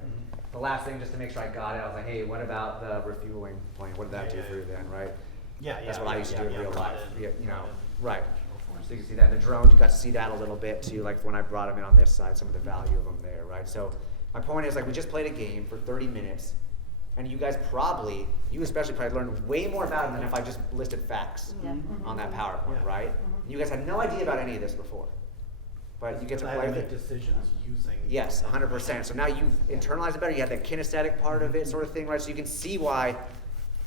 The last thing, just to make sure I got it, I was like, hey, what about the refueling plane? What did that do for you then, right? Yeah, That's what I used to do in real life. plotted, Yeah, you know, plotted. right. So you can see that. The drones, you got to see that a little bit too, like when I brought them in on this side, some of the value of them there, right? So my point is, like, we just played a game for 30 minutes, and you guys you especially probably learned way more about them than if I just listed facts Yeah. on that PowerPoint, Yeah. right? You guys had no idea about any of this before, but you get to I play had to with make it. decisions using. Yes, 100%. So now you've internalized it better. You have that kinesthetic part of it, sort of thing, right? So you can see why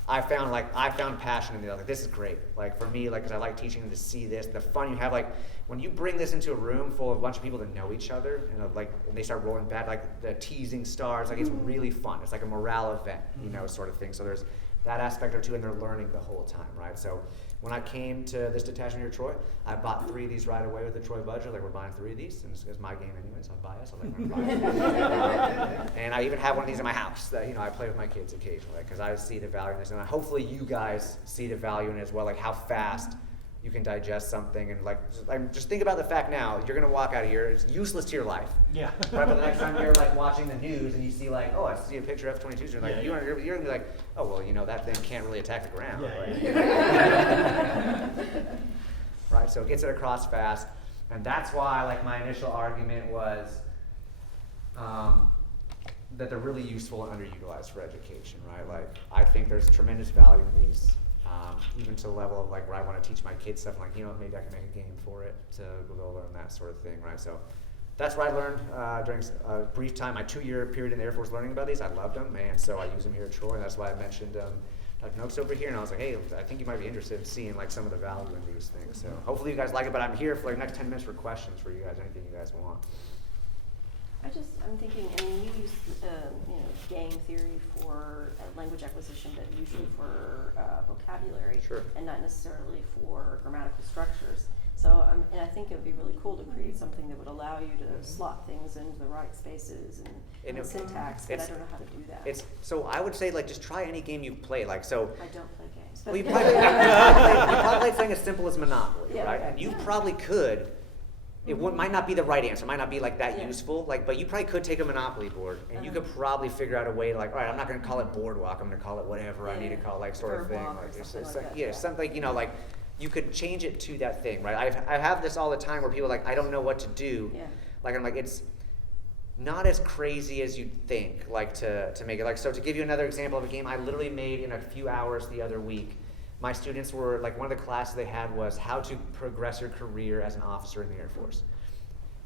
I found passion in the other. This is great. Like for me, like, 'cause I like teaching them to see this, the fun you have. Like when you bring this into a room full of a bunch of people that know each other, and they start rolling bad, like the teasing stars, like it's really fun. It's like a morale event, you know, sort of thing. So there's that aspect or two, and they're learning the whole time, right? So when I came to this detachment here, Troy, I bought 3 of these right away with the Troy budget. Like, we're buying 3 of these, and it's my game anyway, so I'm biased. I'm like, we're gonna buy it. And I even have one of these in my house that, you know, I play with my kids occasionally, because I see the value in this. And hopefully you guys see the value in it as well, like how fast you can digest something. And just think about the fact now, you're gonna walk out of here, it's useless to your life. Yeah. Right, but the next time you're like watching the news and you see like, oh, I see a picture of F-22s, you're like, Yeah, you're gonna be like, oh, well, you know, that thing can't really attack the ground. Yeah, Right? Right, so it gets it across fast, and that's why, like, my initial argument was that they're really useful and underutilized for education, right? Like, I think there's tremendous value in these, even to the level of like where I want to teach my kids stuff. Like, you know, maybe I can make a game for it to go learn that sort of thing, right? So that's what I learned during a brief time, my 2-year period in the Air Force learning about these. I loved them, and so I use them here at Troy, and that's why I mentioned like notes over here, and I was like, hey, I think you might be interested in seeing like some of the value in these things. So hopefully you guys like it, but I'm here for like the next 10 minutes for questions for you guys, anything you guys want. I'm thinking, I mean, you use, game theory for language acquisition, but usually for vocabulary. Sure. And not necessarily for grammatical structures. So, and I think it would be really cool to create something that would allow you to slot things into the right spaces and syntax, but I don't know how to do that. So I would say, like, just try any game you've played. Like, so. I don't play games. Well, you probably played something as simple as Monopoly, Yeah. right? And you probably could. It might not be the right answer, might not be like that useful, like, but you probably could take a Monopoly board and you could probably figure out a way to, like, all right, I'm not going to call it Boardwalk, I'm going to call it whatever I need to call it, like, sort of thing. Like, something, you know, like, you could change it to that thing, right? I have this all the time where people are like, I don't know what to do. Yeah. Like, I'm like, it's not as crazy as you'd think, like, to make it. Like, so to give you another example of a game I literally made in a few hours the other week. My students were, like, one of the classes they had was how to progress your career as an officer in the Air Force.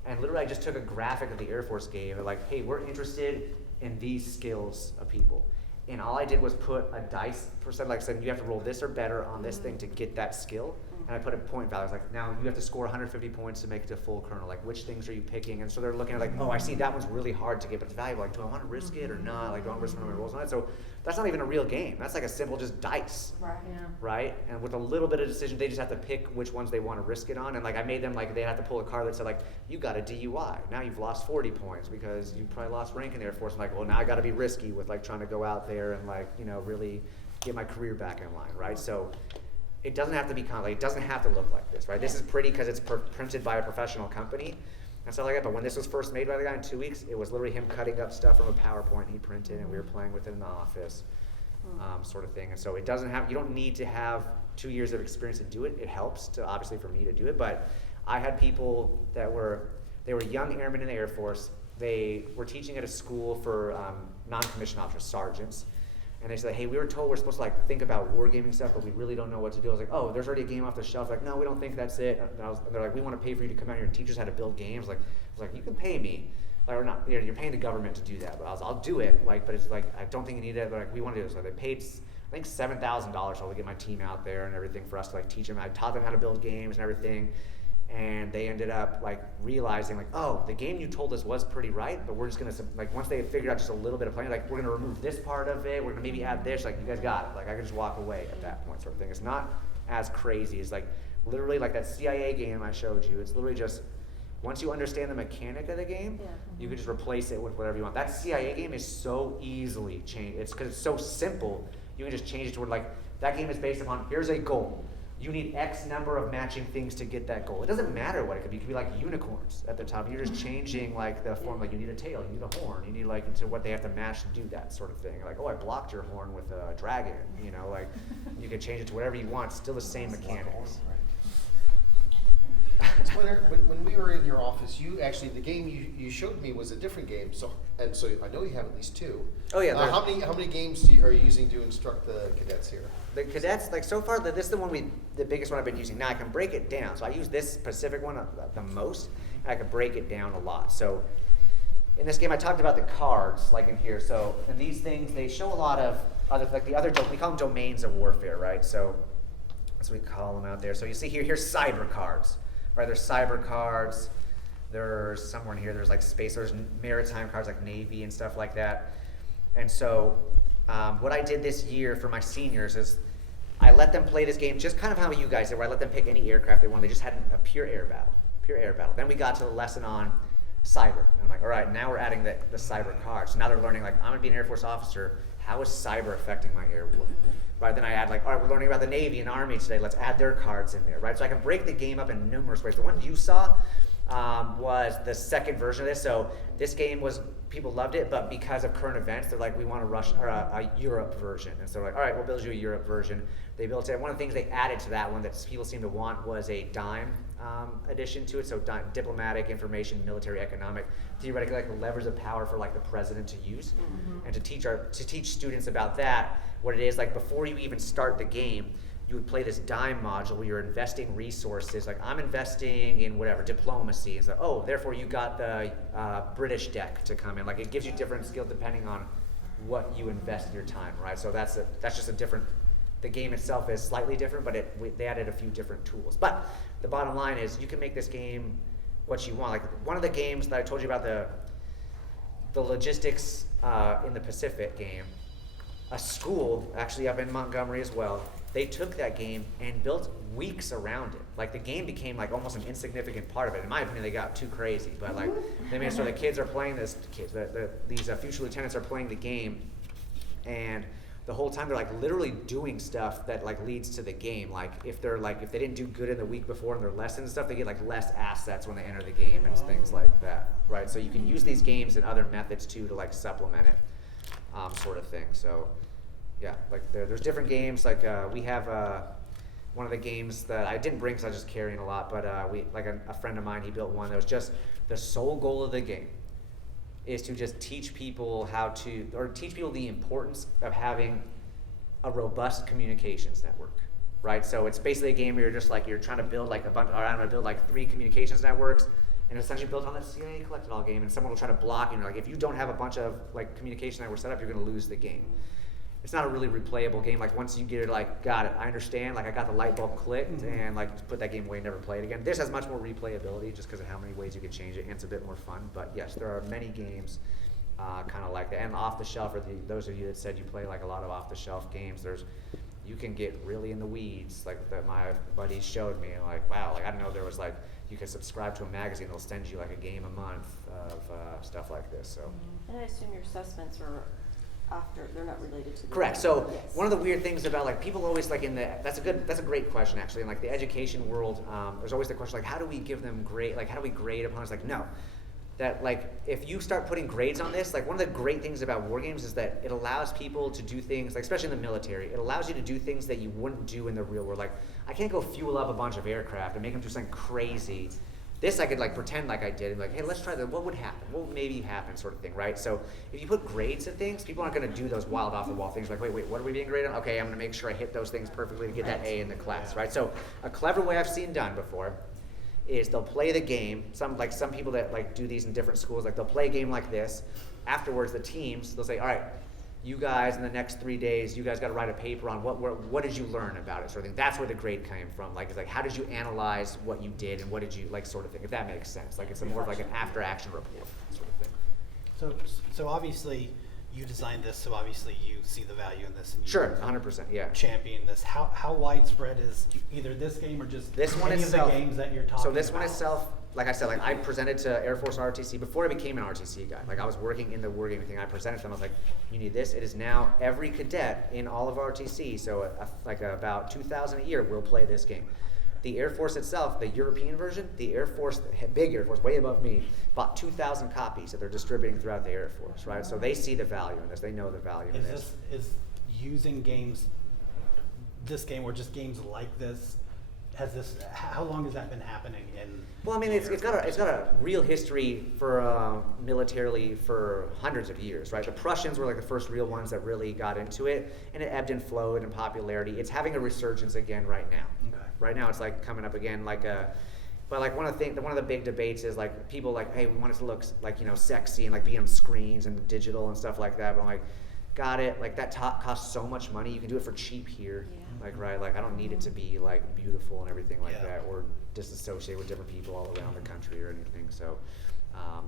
And literally I just took a graphic of the Air Force game and like, hey, we're interested in these skills of people. And all I did was put a dice percent, like I said, you have to roll this or better on this thing to get that skill. And I put a point value. I was like, now you have to score 150 points to make it to full colonel. Like, which things are you picking? And so they're looking at like, oh, I see that one's really hard to get, but it's valuable. Like, do I want to risk it or not? Like, do I want to risk one of my rolls on it? So that's not even a real game. That's like a simple just dice. Right. Yeah. Right? And with a little bit of decision, they just have to pick which ones they want to risk it on. And like, I made them like, they have to pull a card that said like, you got a DUI. Now you've lost 40 points because you probably lost rank in the Air Force. I'm like, well, now I got to be risky with like trying to go out there and like, you know, really get my career back in line, right? So it doesn't have to be it doesn't have to look like this, right? This is pretty because it's printed by a professional company and stuff like that. But when this was first made by the guy in 2 weeks, it was literally him cutting up stuff from a PowerPoint he printed, and we were playing with it in the office, sort of thing. And so it doesn't have, you don't need to have 2 years of experience to do it. It helps to, obviously, for me to do it. But I had people that they were young airmen in the Air Force. They were teaching at a school for non-commissioned officers, sergeants. And they said, hey, we were told we're supposed to like think about wargaming stuff, but we really don't know what to do. I was like, oh, there's already a game off the shelf. Like, no, we don't think that's it. And they're like, we want to pay for you to come out here and teach us how to build games. Like, I was like, you can pay me, like, or not. You're paying the government to do that. But I'll do it. Like, but it's like, I don't think you need it. But like, we want to do it. So they paid, I think $7,000 to get my team out there and everything for us to like teach them. I taught them how to build games and everything. And they ended up like realizing like, oh, the game you told us was pretty right, but we're just gonna like once they figured out just a little bit of playing, like we're gonna remove this part of it, we're gonna maybe add this, like you guys got it, like I can just walk away at that point, sort of thing. It's not as crazy as like literally like that CIA game I showed you. It's literally just once you understand the mechanic of the game, you can just replace it with whatever you want. That CIA game is so easily changed. It's because it's so simple. You can just change it to where like that game is based upon here's a goal. You need X number of matching things to get that goal. It doesn't matter what it could be. It could be like unicorns at the top. You're just changing like the form. Like you need a tail, you need a horn, you need like to what they have to match to do that sort of thing. Like, oh, I blocked your horn with a dragon. You know, like you can change it to whatever you want. Still the same mechanics. Splinter, when we were in your office, you actually, the game you showed me was a different game. So And so I know you have at least 2. Oh, yeah, there's- How many games are you using to instruct the cadets here? The cadets, like so far, this is the biggest one I've been using. Now I can break it down. So I use this specific one the most, and I can break it down a lot. So in this game, I talked about the cards, like in here. So and these things, they show a lot of we call them domains of warfare, right? So that's what we call them out there. So you see here's cyber cards, right? There's cyber cards. There's somewhere in here, there's like space, there's maritime cards like Navy and stuff like that. And so what I did this year for my seniors is I let them play this game just kind of how you guys did, where I let them pick any aircraft they wanted. They just had a pure air battle. Then we got to the lesson on cyber. And I'm like, all right, now we're adding the cyber cards. So now they're learning, like, I'm going to be an Air Force officer. How is cyber affecting my air war? Right, then I add, like, all right, we're learning about the Navy and Army today. Let's add their cards in there, right? So I can break the game up in numerous ways. The one you saw was the second version of this. So this game people loved it, but because of current events, they're like, we want a Europe version. And so they're like, all right, we'll build you a Europe version. They built it. One of the things they added to that one that people seem to want was a dime addition to it. So diplomatic, information, military, economic, theoretically like the levers of power for like the president to use. And to teach students about that, what it is, like before you even start the game, you would play this dime module where you're investing resources. Like I'm investing in whatever, diplomacy. It's like, oh, therefore you got the British deck to come in. Like it gives you different skills depending on what you invest in your time, right? So that's just a different, the game itself is slightly different, but they added a few different tools. But the bottom line is you can make this game what you want. Like one of the games that I told you about, the logistics in the Pacific game, a school actually up in Montgomery as well, they took that game and built weeks around it. Like the game became like almost an insignificant part of it. In my opinion, they got too crazy, but like they made it so the kids are playing this. These future lieutenants are playing the game, and the whole time they're like literally doing stuff that like leads to the game. Like if they didn't do good in the week before in their lessons and stuff, they get like less assets when they enter the game and things like that, right? So you can use these games and other methods too to like supplement it, sort of thing. So. Yeah, like there's different games. Like we have one of the games that I didn't bring because I was just carrying a lot. But a friend of mine, he built one that was just the sole goal of the game is to just teach people the importance of having a robust communications network, right? So it's basically a game where you're just like you're trying to build like I'm gonna build like 3 communications networks, and it's essentially built on the CIA collected all game. And someone will try to block you. Like if you don't have a bunch of like communication networks set up, you're gonna lose the game. It's not a really replayable game. Like once you get it, like got it, I understand. Like I got the light bulb clicked, and like put that game away and never play it again. This has much more replayability just because of how many ways you can change it, and it's a bit more fun. But yes, there are many games kind of like that. And off the shelf, for those of you that said you play like a lot of off the shelf games, you can get really in the weeds. Like that my buddies showed me, and like wow, like I didn't know there was like you could subscribe to a magazine that'll send you like a game a month of stuff like this. So. And I assume your assessments are. They're not related to the correct. So yes. One of the weird things about like people always like that's a great question actually. In like the education world, there's always the question like how do we give them grade? Like how do we grade upon? It's like no, that like if you start putting grades on this, like one of the great things about war games is that it allows people to do things like especially in the military, it allows you to do things that you wouldn't do in the real world. Like I can't go fuel up a bunch of aircraft and make them do something crazy. This I could like pretend like I did and like, hey, let's try that. What would happen? What would maybe happen, sort of thing, right? So if you put grades at things, people aren't going to do those wild off the wall things like, wait, what are we being graded on? Okay, I'm going to make sure I hit those things perfectly to get that A in the class, right? So a clever way I've seen done before is they'll play the game. Some people that like do these in different schools, like they'll play a game like this. Afterwards, the teams they'll say, all right, you guys in the next 3 days, you guys got to write a paper on what did you learn about it, sort of thing. That's where the grade came from. Like it's like how did you analyze what you did and what did you like, sort of thing. If that makes sense, like it's more of like an after action report sort of thing. So obviously you designed this, so obviously you see the value in this. And you sure, 100%, yeah. Champion this. How widespread is either this game or just this one any itself, of the games that you're talking about? So this one itself, like I said, like I presented to Air Force ROTC before I became an ROTC guy. Like I was working in the wargaming thing. I presented to them. I was like, you need this. It is now every cadet in all of ROTC. So like about 2,000 a year will play this game. The Air Force itself, the European version, the Air Force, big Air Force, way above me, bought 2,000 copies that they're distributing throughout the Air Force, right? So they see the value in this. They know the value in this. Is using games, this game or just games like this, how long has that been happening in? Well, I mean, it's got a real history for militarily for hundreds of years, right? The Prussians were like the first real ones that really got into it, and it ebbed and flowed in popularity. It's having a resurgence again right now. Okay. Right now, it's like coming up again, but like one of the big debates is like people like, hey, we want it to look like sexy and like be on screens and digital and stuff like that. But I'm like, got it. Like that costs so much money. You can do it for cheap here. Yeah. Like right, like I don't need it to be like beautiful and everything like Yeah. that, or disassociate with different people all around the country or anything. So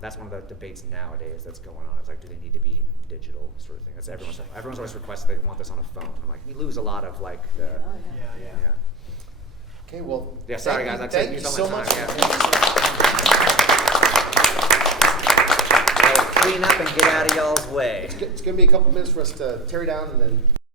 that's one of the debates nowadays that's going on. It's like, do they need to be digital sort of thing? That's everyone's always requested they want this on a phone. I'm like, you lose a lot of like the Oh, Yeah. Okay, well. Yeah, sorry, guys, I took you so much time, Thank yeah. you so much. Well, clean up and get out of y'all's way. It's gonna be a couple minutes for us to tear down and then